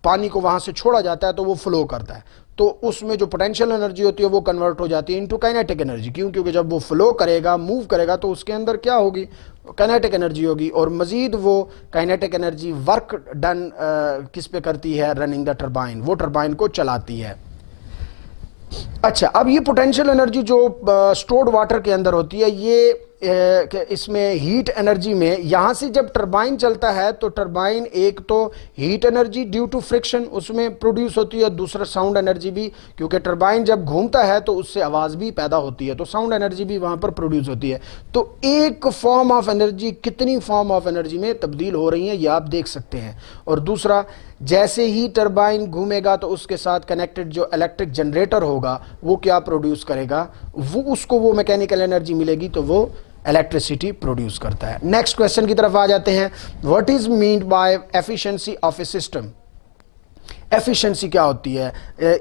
पानी को वहाँ से छोड़ा जाता है तो वो फ्लो करता है, तो उसमें जो पोटेंशियल एनर्जी होती है वो कन्वर्ट हो जाती है इनटू काइनेटिक एनर्जी। क्यों? क्योंकि जब वो फ्लो करेगा, मूव करेगा, तो उसके अंदर क्या होगी? काइनेटिक एनर्जी होगी, और मज़ीद वो काइनेटिक एनर्जी वर्क डन किस पे करती है? रनिंग द टरबाइन, वो टरबाइन को चलाती है। अच्छा, अब ये पोटेंशियल एनर्जी जो स्टोर्ड वाटर के अंदर होती है, ये इसमें हीट एनर्जी में यहाँ से जब टरबाइन चलता है तो टरबाइन एक तो heat energy due to friction उसमें प्रोड्यूस होती है, दूसरा साउंड एनर्जी भी, क्योंकि टरबाइन जब घूमता है तो उससे आवाज़ भी पैदा होती है, तो साउंड एनर्जी भी वहाँ पर प्रोड्यूस होती है। तो एक फॉर्म ऑफ एनर्जी कितनी फॉर्म ऑफ एनर्जी में तब्दील हो रही है ये आप देख सकते हैं। और दूसरा, जैसे ही टरबाइन घूमेगा तो उसके साथ कनेक्टेड जो इलेक्ट्रिक जनरेटर होगा वो क्या प्रोड्यूस करेगा? वो उसको वो मैकेनिकल एनर्जी मिलेगी, तो वो इलेक्ट्रिसिटी प्रोड्यूस करता है। नेक्स्ट क्वेश्चन की तरफ आ जाते हैं। What is meant by efficiency of A system? Efficiency क्या होती है?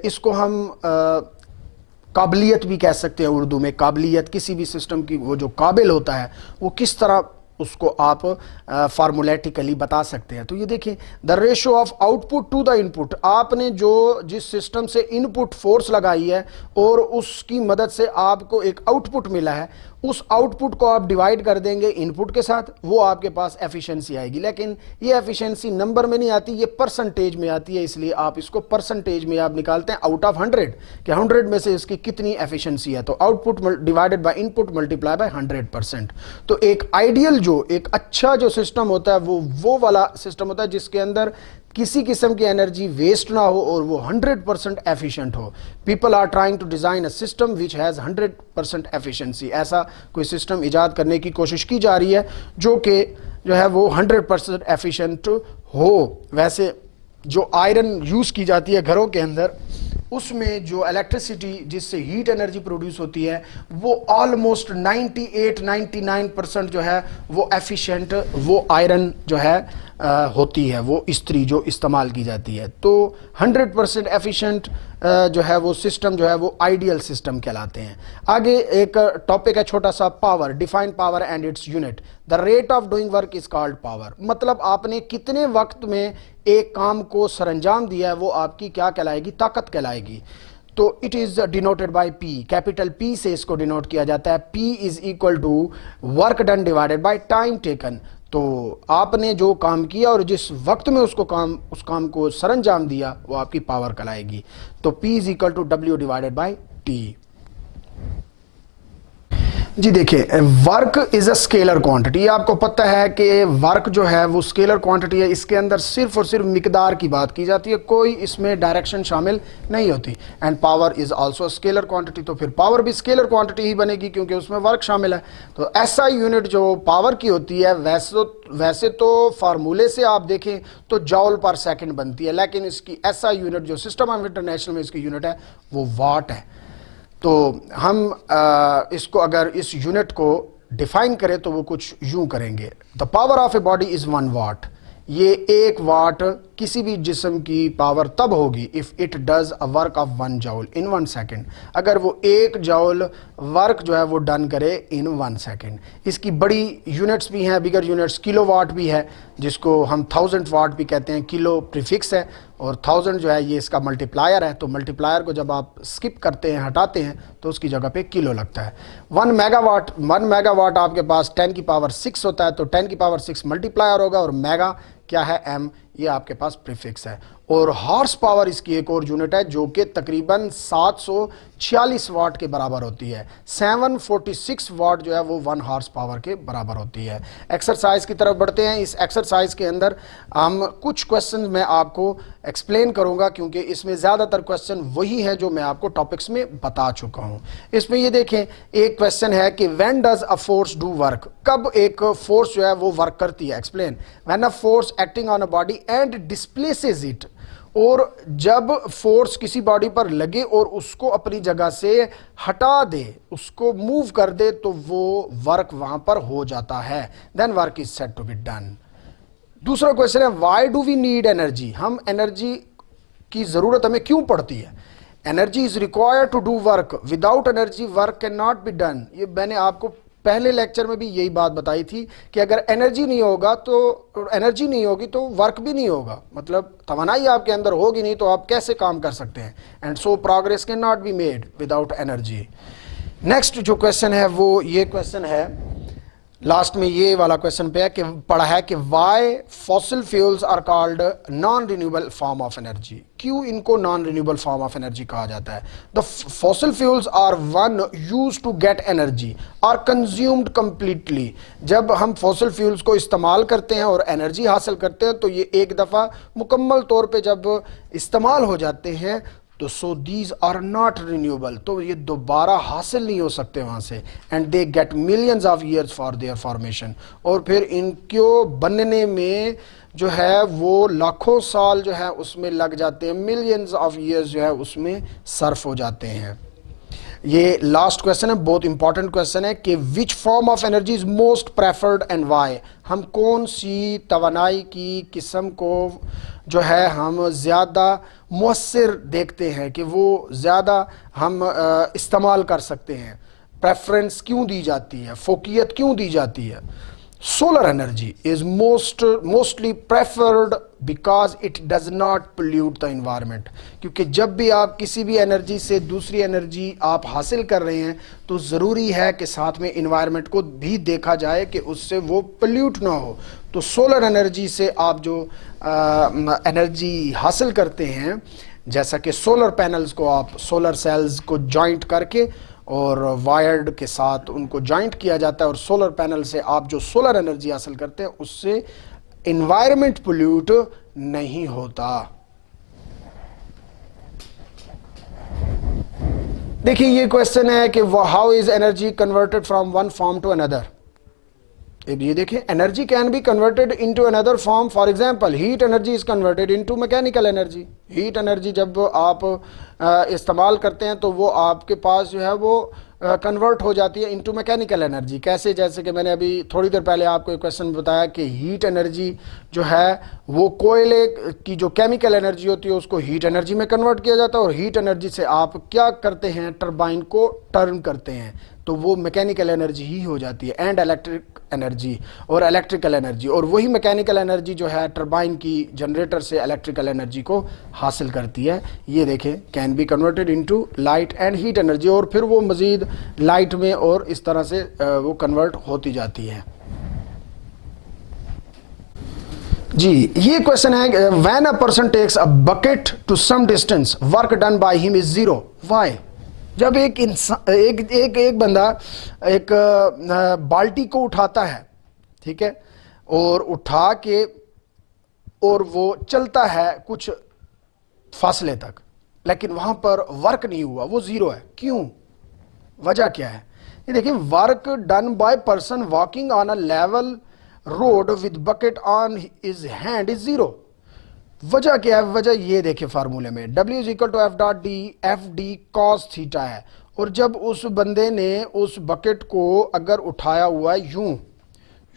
इसको हम काबिलियत भी कह सकते हैं उर्दू में। काबिलियत, किसी भी सिस्टम की वो जो काबिल होता है वो किस तरह उसको आप फार्मूलेटिकली बता सकते हैं। तो ये देखिए, the ratio of output to the input, आपने जो जिस सिस्टम से इनपुट फोर्स लगाई है और उसकी मदद से आपको एक आउटपुट मिला है, उस आउटपुट को आप डिवाइड कर देंगे इनपुट के साथ, वो आपके पास एफिशिएंसी आएगी। लेकिन ये एफिशिएंसी नंबर में नहीं आती, ये परसेंटेज में आती है, इसलिए आप इसको परसेंटेज में आप निकालते हैं आउट ऑफ 100 कि 100 में से इसकी कितनी एफिशिएंसी है। तो output divided by input multiply by 100%। तो एक आइडियल, जो एक अच्छा जो सिस्टम होता है वो वाला सिस्टम होता है जिसके अंदर किसी किस्म की एनर्जी वेस्ट ना हो और वो 100% एफिशिएंट हो। People are trying to design a system which has 100% efficiency. ऐसा कोई सिस्टम इजाद करने की कोशिश की जा रही है जो कि जो है वो 100% एफिशिएंट हो। वैसे जो आयरन यूज़ की जाती है घरों के अंदर, उसमें जो इलेक्ट्रिसिटी जिससे हीट एनर्जी प्रोड्यूस होती है वो ऑलमोस्ट 98-99% जो है वो एफिशिएंट वो आयरन जो है होती है, वो इस्त्री जो इस्तेमाल की जाती है। तो 100% एफिशिएंट जो है वो सिस्टम जो है वो आइडियल सिस्टम कहलाते हैं। आगे एक टॉपिक है छोटा सा, power. Define power and its unit. The rate of doing work is called power. मतलब आपने कितने वक्त में एक काम को सरंजाम दिया है वो आपकी क्या कहलाएगी? ताकत कहलाएगी। तो it is denoted by P, capital P से इसको डिनोट किया जाता है। P is equal to work done divided by time taken. तो आपने जो काम किया और जिस वक्त में उस काम को सरंजाम दिया वो आपकी पावर कहलाएगी। तो P is equal to W divided by T. जी देखिए, work is a scalar quantity. आपको पता है कि वर्क जो है वो स्केलर क्वांटिटी है, इसके अंदर सिर्फ और सिर्फ मिकदार की बात की जाती है, कोई इसमें डायरेक्शन शामिल नहीं होती। And power is also scalar quantity, तो फिर पावर भी स्केलर क्वांटिटी ही बनेगी क्योंकि उसमें वर्क शामिल है। तो ऐसा यूनिट जो पावर की होती है वैसे तो फार्मूले से आप देखें तो जॉल पर सेकंड बनती है, लेकिन इसकी ऐसा यूनिट जो सिस्टम ऑफ इंटरनेशनल में इसकी यूनिट है वो वाट है। तो हम इसको अगर इस यूनिट को डिफाइन करें तो वो कुछ यूं करेंगे, the power of a body is 1 वाट। ये 1 वाट किसी भी जिस्म की पावर तब होगी if it does a work of 1 जॉल in 1 second, अगर वो 1 जॉल वर्क जो है वो डन करे इन 1 सेकेंड। इसकी बड़ी यूनिट्स भी हैं, बिगर यूनिट्स, किलो वाट भी है जिसको हम 1000 वाट भी कहते हैं। किलो प्रीफिक्स है और 1000 जो है ये इसका मल्टीप्लायर है, तो मल्टीप्लायर को जब आप स्किप करते हैं, हटाते हैं, तो उसकी जगह पे किलो लगता है। 1 मेगावाट आपके पास 10 की पावर 6 होता है, तो 10 की पावर 6 मल्टीप्लायर होगा और मेगा क्या है, एम, ये आपके पास प्रीफिक्स है। और हॉर्स पावर इसकी एक और यूनिट है जो कि तकरीबन 746 वाट के बराबर होती है। 746 वाट जो है वो 1 हॉर्स पावर के बराबर होती है। एक्सरसाइज की तरफ बढ़ते हैं। इस एक्सरसाइज के अंदर हम कुछ क्वेश्चन मैं आपको एक्सप्लेन करूंगा क्योंकि इसमें ज़्यादातर क्वेश्चन वही है जो मैं आपको टॉपिक्स में बता चुका हूं। इसमें ये देखें, एक क्वेश्चन है कि when does a force do work, कब एक फोर्स जो है वो वर्क करती है। Explain, when a force acting on a body and displaces it, और जब फोर्स किसी बॉडी पर लगे और उसको अपनी जगह से हटा दे, उसको मूव कर दे, तो वो वर्क वहां पर हो जाता है। Then work is said to be done. दूसरा क्वेश्चन है, why do we need energy, हम एनर्जी की जरूरत हमें क्यों पड़ती है। Energy is required to do work, without energy work can not be done. ये मैंने आपको पहले लेक्चर में भी यही बात बताई थी कि अगर एनर्जी नहीं होगी तो वर्क भी नहीं होगा, मतलब तवानाई आपके अंदर होगी नहीं तो आप कैसे काम कर सकते हैं। And so progress can not be made without energy. Next जो क्वेश्चन है वो ये क्वेश्चन है, लास्ट में ये वाला क्वेश्चन पे है कि पढ़ा है कि why fossil fuels are called non renewable form of energy, क्यों इनको non renewable form of energy कहा जाता है। The fossil fuels are one use to get energy are consumed completely. जब हम फॉसिल फ्यूल्स को इस्तेमाल करते हैं और एनर्जी हासिल करते हैं तो ये एक दफ़ा मुकम्मल तौर पे जब इस्तेमाल हो जाते हैं तो so these are not renewable, तो ये दोबारा हासिल नहीं हो सकते वहां से। And they get millions of years for their formation, और फिर इनको बनने में जो है वो लाखों साल जो है उसमें लग जाते हैं, मिलियंस ऑफ ईयर्स जो है उसमें सर्फ हो जाते हैं। ये लास्ट क्वेश्चन है, बहुत इंपॉर्टेंट क्वेश्चन है कि which form of energy is most preferred and why, हम कौन सी तवानाई की किस्म को जो है हम ज़्यादा मुअस्सिर देखते हैं कि वो ज़्यादा हम इस्तेमाल कर सकते हैं, प्रेफरेंस क्यों दी जाती है, फोकियत क्यों दी जाती है। Solar energy is mostly preferred because it does not pollute the environment, क्योंकि जब भी आप किसी भी एनर्जी से दूसरी एनर्जी आप हासिल कर रहे हैं तो ज़रूरी है कि साथ में इन्वायरमेंट को भी देखा जाए कि उससे वो पोल्यूट ना हो। तो सोलर एनर्जी से आप जो एनर्जी हासिल करते हैं, जैसा कि सोलर पैनल्स को आप सोलर सेल्स को जॉइंट करके और वायर्ड के साथ उनको जॉइंट किया जाता है और सोलर पैनल से आप जो सोलर एनर्जी हासिल करते हैं उससे इन्वायरमेंट पोल्यूट नहीं होता। देखिए ये क्वेश्चन है कि how is energy converted from one form to another. ये देखें, energy can be converted into another form. For example heat energy is converted into mechanical energy. Heat energy जब आप इस्तेमाल करते हैं तो वो आपके पास जो है वो कन्वर्ट हो जाती है इनटू मैकेनिकल एनर्जी। कैसे, जैसे कि मैंने अभी थोड़ी देर पहले आपको एक क्वेश्चन बताया कि हीट एनर्जी जो है वो कोयले की जो केमिकल एनर्जी होती है उसको हीट एनर्जी में कन्वर्ट किया जाता है, और हीट एनर्जी से आप क्या करते हैं, टरबाइन को टर्न करते हैं तो वो मैकेनिकल एनर्जी ही हो जाती है, एंड इलेक्ट्रिक एनर्जी और इलेक्ट्रिकल एनर्जी, और वही मैकेनिकल एनर्जी जो है टरबाइन की जनरेटर से इलेक्ट्रिकल एनर्जी को हासिल करती है। ये देखें, can be converted into light and heat energy, और फिर वो मज़ीद लाइट में और इस तरह से वो कन्वर्ट होती जाती है। जी, ये क्वेश्चन है, when a person takes a bucket to some distance work done by him is zero, why? जब एक इंसान एक बंदा एक बाल्टी को उठाता है, ठीक है, और उठा के और वो चलता है कुछ फासले तक, लेकिन वहां पर वर्क नहीं हुआ, वो जीरो है, क्यों? वजह क्या है? ये देखिए, work done by person walking on a level road with bucket on his hand is zero. वजह क्या है? वजह ये देखिए फार्मूले में W is equal to F dot d, F d cos theta है, और जब उस बंदे ने उस बकेट को अगर उठाया हुआ है,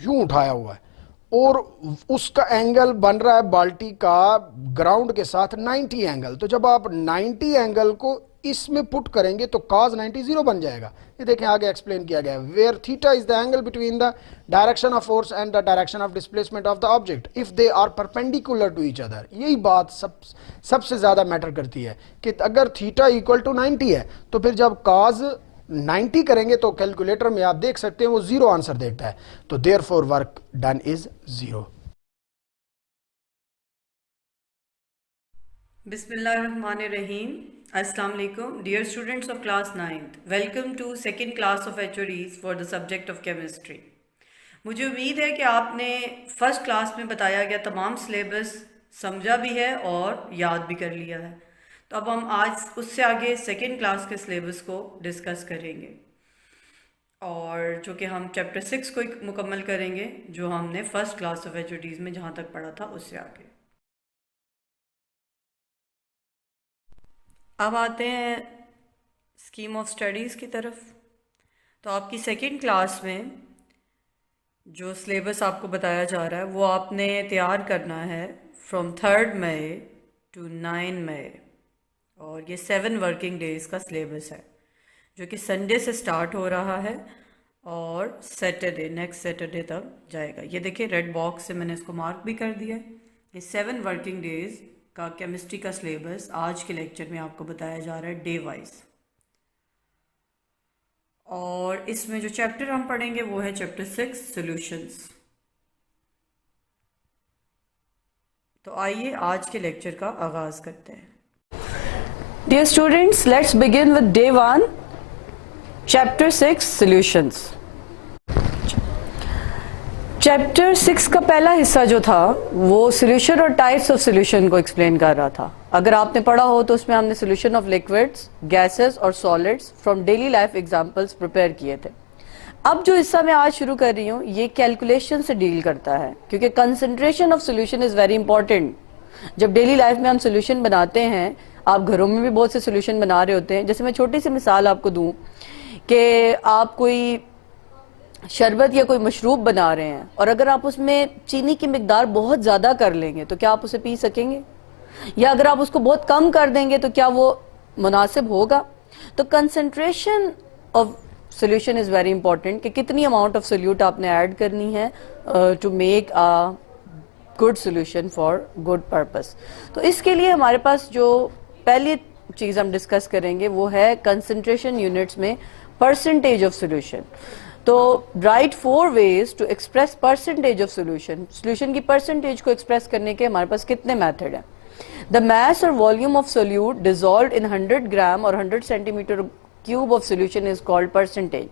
यूं उठाया हुआ है, और उसका एंगल बन रहा है बाल्टी का ग्राउंड के साथ 90 एंगल, तो जब आप 90 एंगल को इसमें पुट करेंगे तो cos 90 जीरो बन जाएगा। ये देखें, आगे एक्सप्लेन किया गया है, where theta is the angle between the direction of force and the direction of displacement of the object if they are perpendicular to each other. यही बात सबसे ज्यादा मैटर करती है कि अगर थीटा इक्वल टू 90 है तो फिर जब cos 90 करेंगे तो कैलकुलेटर में आप देख सकते हैं वो जीरो आंसर देता है, तो therefore work done is zero. Bismillahirrahmanirrahim. Assalamu alaikum. Dear students of class 9th, welcome to second class of HODs for the subject of chemistry. मुझे उम्मीद है कि आपने फर्स्ट क्लास में बताया गया तमाम सिलेबस समझा भी है और याद भी कर लिया है। तो अब हम आज उससे आगे सेकेंड क्लास के सिलेबस को डिस्कस करेंगे, और जो कि हम चैप्टर 6 को मुकम्मल करेंगे जो हमने फर्स्ट क्लास ऑफ HODs में जहाँ तक पढ़ा था उससे आगे। अब आते हैं स्कीम ऑफ स्टडीज़ की तरफ। तो आपकी सेकेंड क्लास में जो सिलेबस आपको बताया जा रहा है वो आपने तैयार करना है फ्रॉम 3 मई टू 9 मई, और ये 7 वर्किंग डेज़ का सिलेबस है जो कि संडे से स्टार्ट हो रहा है और सैटरडे, नेक्स्ट सैटरडे तक जाएगा। ये देखिए, रेड बॉक्स से मैंने इसको मार्क भी कर दिया। ये 7 वर्किंग डेज़ का केमिस्ट्री का सिलेबस आज के लेक्चर में आपको बताया जा रहा है डे वाइज, और इसमें जो चैप्टर हम पढ़ेंगे वो है चैप्टर 6 सॉल्यूशंस। तो आइए आज के लेक्चर का आगाज करते हैं। Dear students, let's begin with day 1 chapter 6 solutions. Chapter 6 का पहला हिस्सा जो था वो सॉल्यूशन और टाइप्स ऑफ सॉल्यूशन को एक्सप्लेन कर रहा था। अगर आपने पढ़ा हो तो उसमें हमने सॉल्यूशन ऑफ लिक्विड्स, गैसेस और solids from daily life examples prepare किए थे। अब जो हिस्सा मैं आज शुरू कर रही हूँ ये कैलकुलेशन से डील करता है, क्योंकि concentration of solution is very important. जब डेली लाइफ में हम सॉल्यूशन बनाते हैं, आप घरों में भी बहुत से सॉल्यूशन बना रहे होते हैं। जैसे मैं छोटी सी मिसाल आपको दूँ कि आप कोई शरबत या कोई मशरूब बना रहे हैं, और अगर आप उसमें चीनी की मिकदार बहुत ज़्यादा कर लेंगे तो क्या आप उसे पी सकेंगे? या अगर आप उसको बहुत कम कर देंगे तो क्या वो मुनासिब होगा? तो concentration of solution is very important, कि कितनी अमाउंट ऑफ सोल्यूट आपने ऐड करनी है to make a good solution for good purpose. तो इसके लिए हमारे पास जो पहली चीज़ हम डिस्कस करेंगे वो है कंसंट्रेशन यूनिट्स में परसेंटेज ऑफ सोल्यूशन। तो write 4 ways to express percentage of solution. Solution की परसेंटेज को एक्सप्रेस करने के हमारे पास कितने मेथड हैं? द मास और volume of solute dissolve in 100 ग्राम और 100 centimetre cube of solution is called percentage.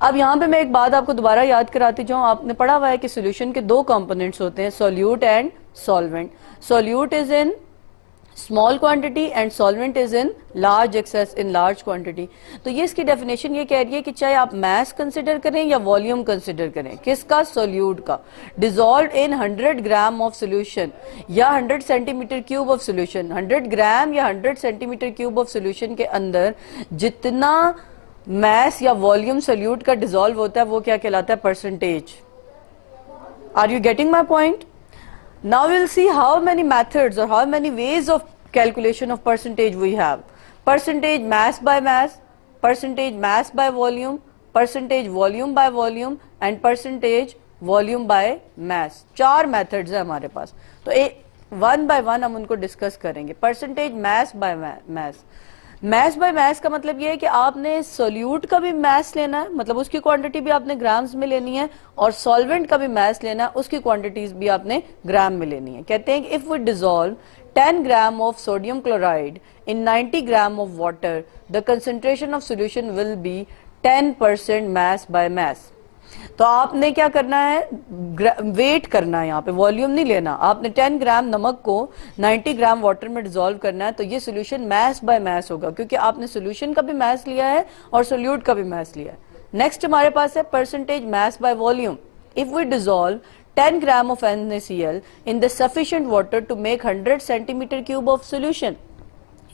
अब यहाँ पे मैं एक बात आपको दोबारा याद कराती जाऊँ। आपने पढ़ा हुआ है कि सोल्यूशन के 2 कंपोनेंट्स होते हैं, solute and solvent. Solute is in small quantity and solvent is in large access in large quantity. तो ये इसकी डेफिनेशन ये कह रही है कि चाहे आप मास कंसिडर करें या वॉल्यूम कंसिडर करें, किसका? सोल्यूट का। Dissolve in 100 gram of solution या 100 सेंटीमीटर क्यूब ऑफ सोल्यूशन। 100 ग्राम या 100 सेंटीमीटर क्यूब ऑफ सोल्यूशन के अंदर जितना मास या वॉल्यूम सोल्यूट का डिजॉल्व होता है वो क्या कहलाता है? Percentage. Are you getting my point? Now we'll see how many methods or how many ways of calculation of percentage we have. Percentage mass by mass, percentage mass by volume, percentage volume by volume and percentage volume by mass. 4 methods है हमारे पास, तो one by one हम उनको discuss करेंगे। Percentage mass by mass, mass by मास का मतलब ये है कि आपने सोल्यूट का भी मास लेना है, मतलब उसकी क्वांटिटी भी आपने ग्राम्स में लेनी है, और सॉल्वेंट का भी मास लेना है, उसकी क्वांटिटीज भी आपने ग्राम में लेनी है। कहते हैं कि if we dissolve 10 gram of sodium chloride in 90 gram of water, the concentration of solution will be 10% mass by mass. तो आपने क्या करना है, वेट करना है, यहाँ पे वॉल्यूम नहीं लेना। आपने 10 ग्राम नमक को 90 ग्राम वाटर में डिसॉल्व करना है, तो ये सोल्यूशन मास बाय मास होगा, क्योंकि आपने सोल्यूशन का भी मास लिया है और सोल्यूट का भी मास लिया है। नेक्स्ट हमारे पास है percentage mass by volume. If we dissolve 10 gram of NaCl in the sufficient water to make 100 centimetre cube of solution.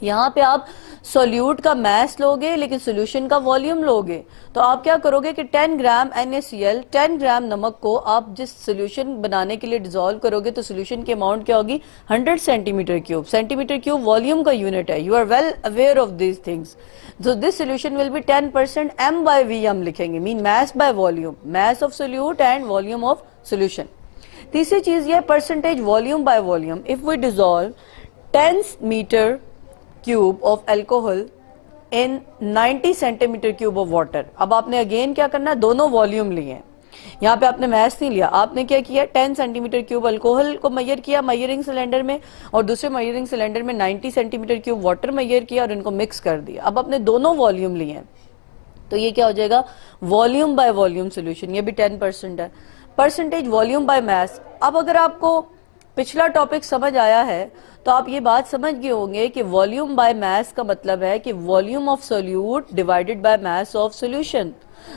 यहाँ पे आप सोल्यूट का मास लोगे लेकिन सोल्यूशन का वॉल्यूम लोगे, तो आप क्या करोगे कि 10 ग्राम NaCl 10 ग्राम नमक को आप जिस सोल्यूशन बनाने के लिए डिसॉल्व करोगे, तो सोल्यूशन की अमाउंट क्या होगी, 100 centimetre cube. Centimetre cube volume का यूनिट है, you are well aware of these things. So this solution will be 10% m by v हम लिखेंगे, mean mass by volume, mass of solute and volume of solution। तीसरी चीज ये percentage volume by volume. If we dissolve 10 metre cube of alcohol in 90 centimetre cube of water. अब आपने again क्या करना है, दोनों वॉल्यूम लिए हैं, यहाँ पे आपने मैस नहीं लिया। आपने क्या किया, 10 सेंटीमीटर क्यूब अल्कोहल को मेजर किया मयरिंग सिलेंडर में, और दूसरे मयरिंग सिलेंडर में 90 सेंटीमीटर क्यूब वाटर मेजर किया और इनको मिक्स कर दिया। अब आपने दोनों वॉल्यूम लिए हैं, तो ये क्या हो जाएगा, वॉल्यूम बाय वॉल्यूम सोल्यूशन, ये भी 10% है। Percentage volume by mass. अब अगर आपको पिछला टॉपिक समझ आया है तो आप ये बात समझ गए होंगे कि वॉल्यूम बाय मास का मतलब है कि volume of solute divided by mass of solution.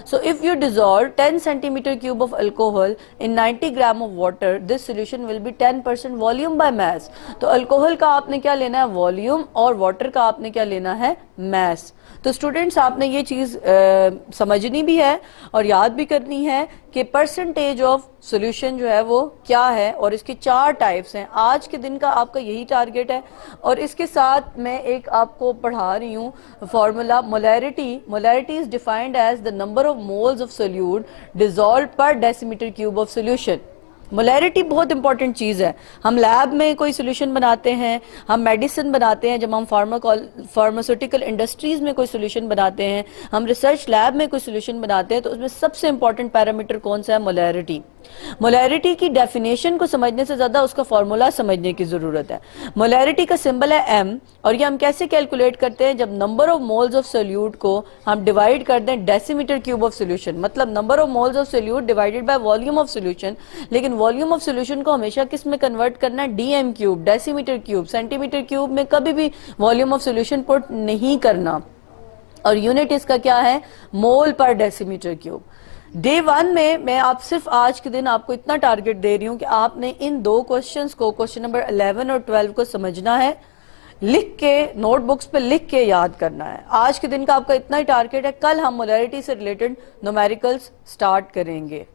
So if you dissolve 10 centimeter cube of alcohol in 90 gram of water, this solution will be 10% volume by mass। तो अल्कोहल का आपने क्या लेना है, वॉल्यूम, और वाटर का आपने क्या लेना है, मास। तो स्टूडेंट्स आपने ये चीज समझनी भी है और याद भी करनी है कि परसेंटेज ऑफ सॉल्यूशन जो है वो क्या है, और इसकी 4 टाइप्स हैं। आज के दिन का आपका यही टारगेट है, और इसके साथ मैं एक आपको पढ़ा रही हूँ formula molarity. Molarity is defined as the number of moles of solute dissolve per decimetre cube of solution. Molarity बहुत इंपॉर्टेंट चीज़ है। हम लैब में कोई सोल्यूशन बनाते हैं, हम मेडिसिन बनाते हैं, जब हम फार्मास्यूटिकल इंडस्ट्रीज में कोई सोल्यूशन बनाते हैं, हम रिसर्च लैब में कोई सोल्यूशन बनाते हैं, तो उसमें सबसे इंपॉर्टेंट पैरामीटर कौन सा है, मोलैरिटी। मोलैरिटी की डेफिनेशन को समझने से ज्यादा उसका फॉर्मूला समझने की जरूरत है। मोलैरिटी का सिंबल है m, और ये हम कैसे कैलकुलेट करते हैं, जब number of moles of solute को हम डिवाइड कर दें डेसीमीटर क्यूब ऑफ सोल्यूशन, मतलब number of moles of solute divided by volume of solution. लेकिन वॉल्यूम ऑफ सोल्यूशन को हमेशा किस में कन्वर्ट करना है, dm cube, decimetre cube. Centimetre cube में कभी भी वॉल्यूम ऑफ सोल्यूशन पुट नहीं करना, और यूनिट इसका क्या है, मोल पर डेसीमीटर क्यूब। डे 1 में मैं आप सिर्फ आज के दिन आपको इतना टारगेट दे रही हूं कि आपने इन 2 क्वेश्चंस को, क्वेश्चन नंबर 11 और 12 को समझना है, लिख के नोटबुक्स पे लिख के याद करना है। आज के दिन का आपका इतना ही टारगेट है। कल हम मोलैरिटी से रिलेटेड न्यूमेरिकल्स स्टार्ट करेंगे।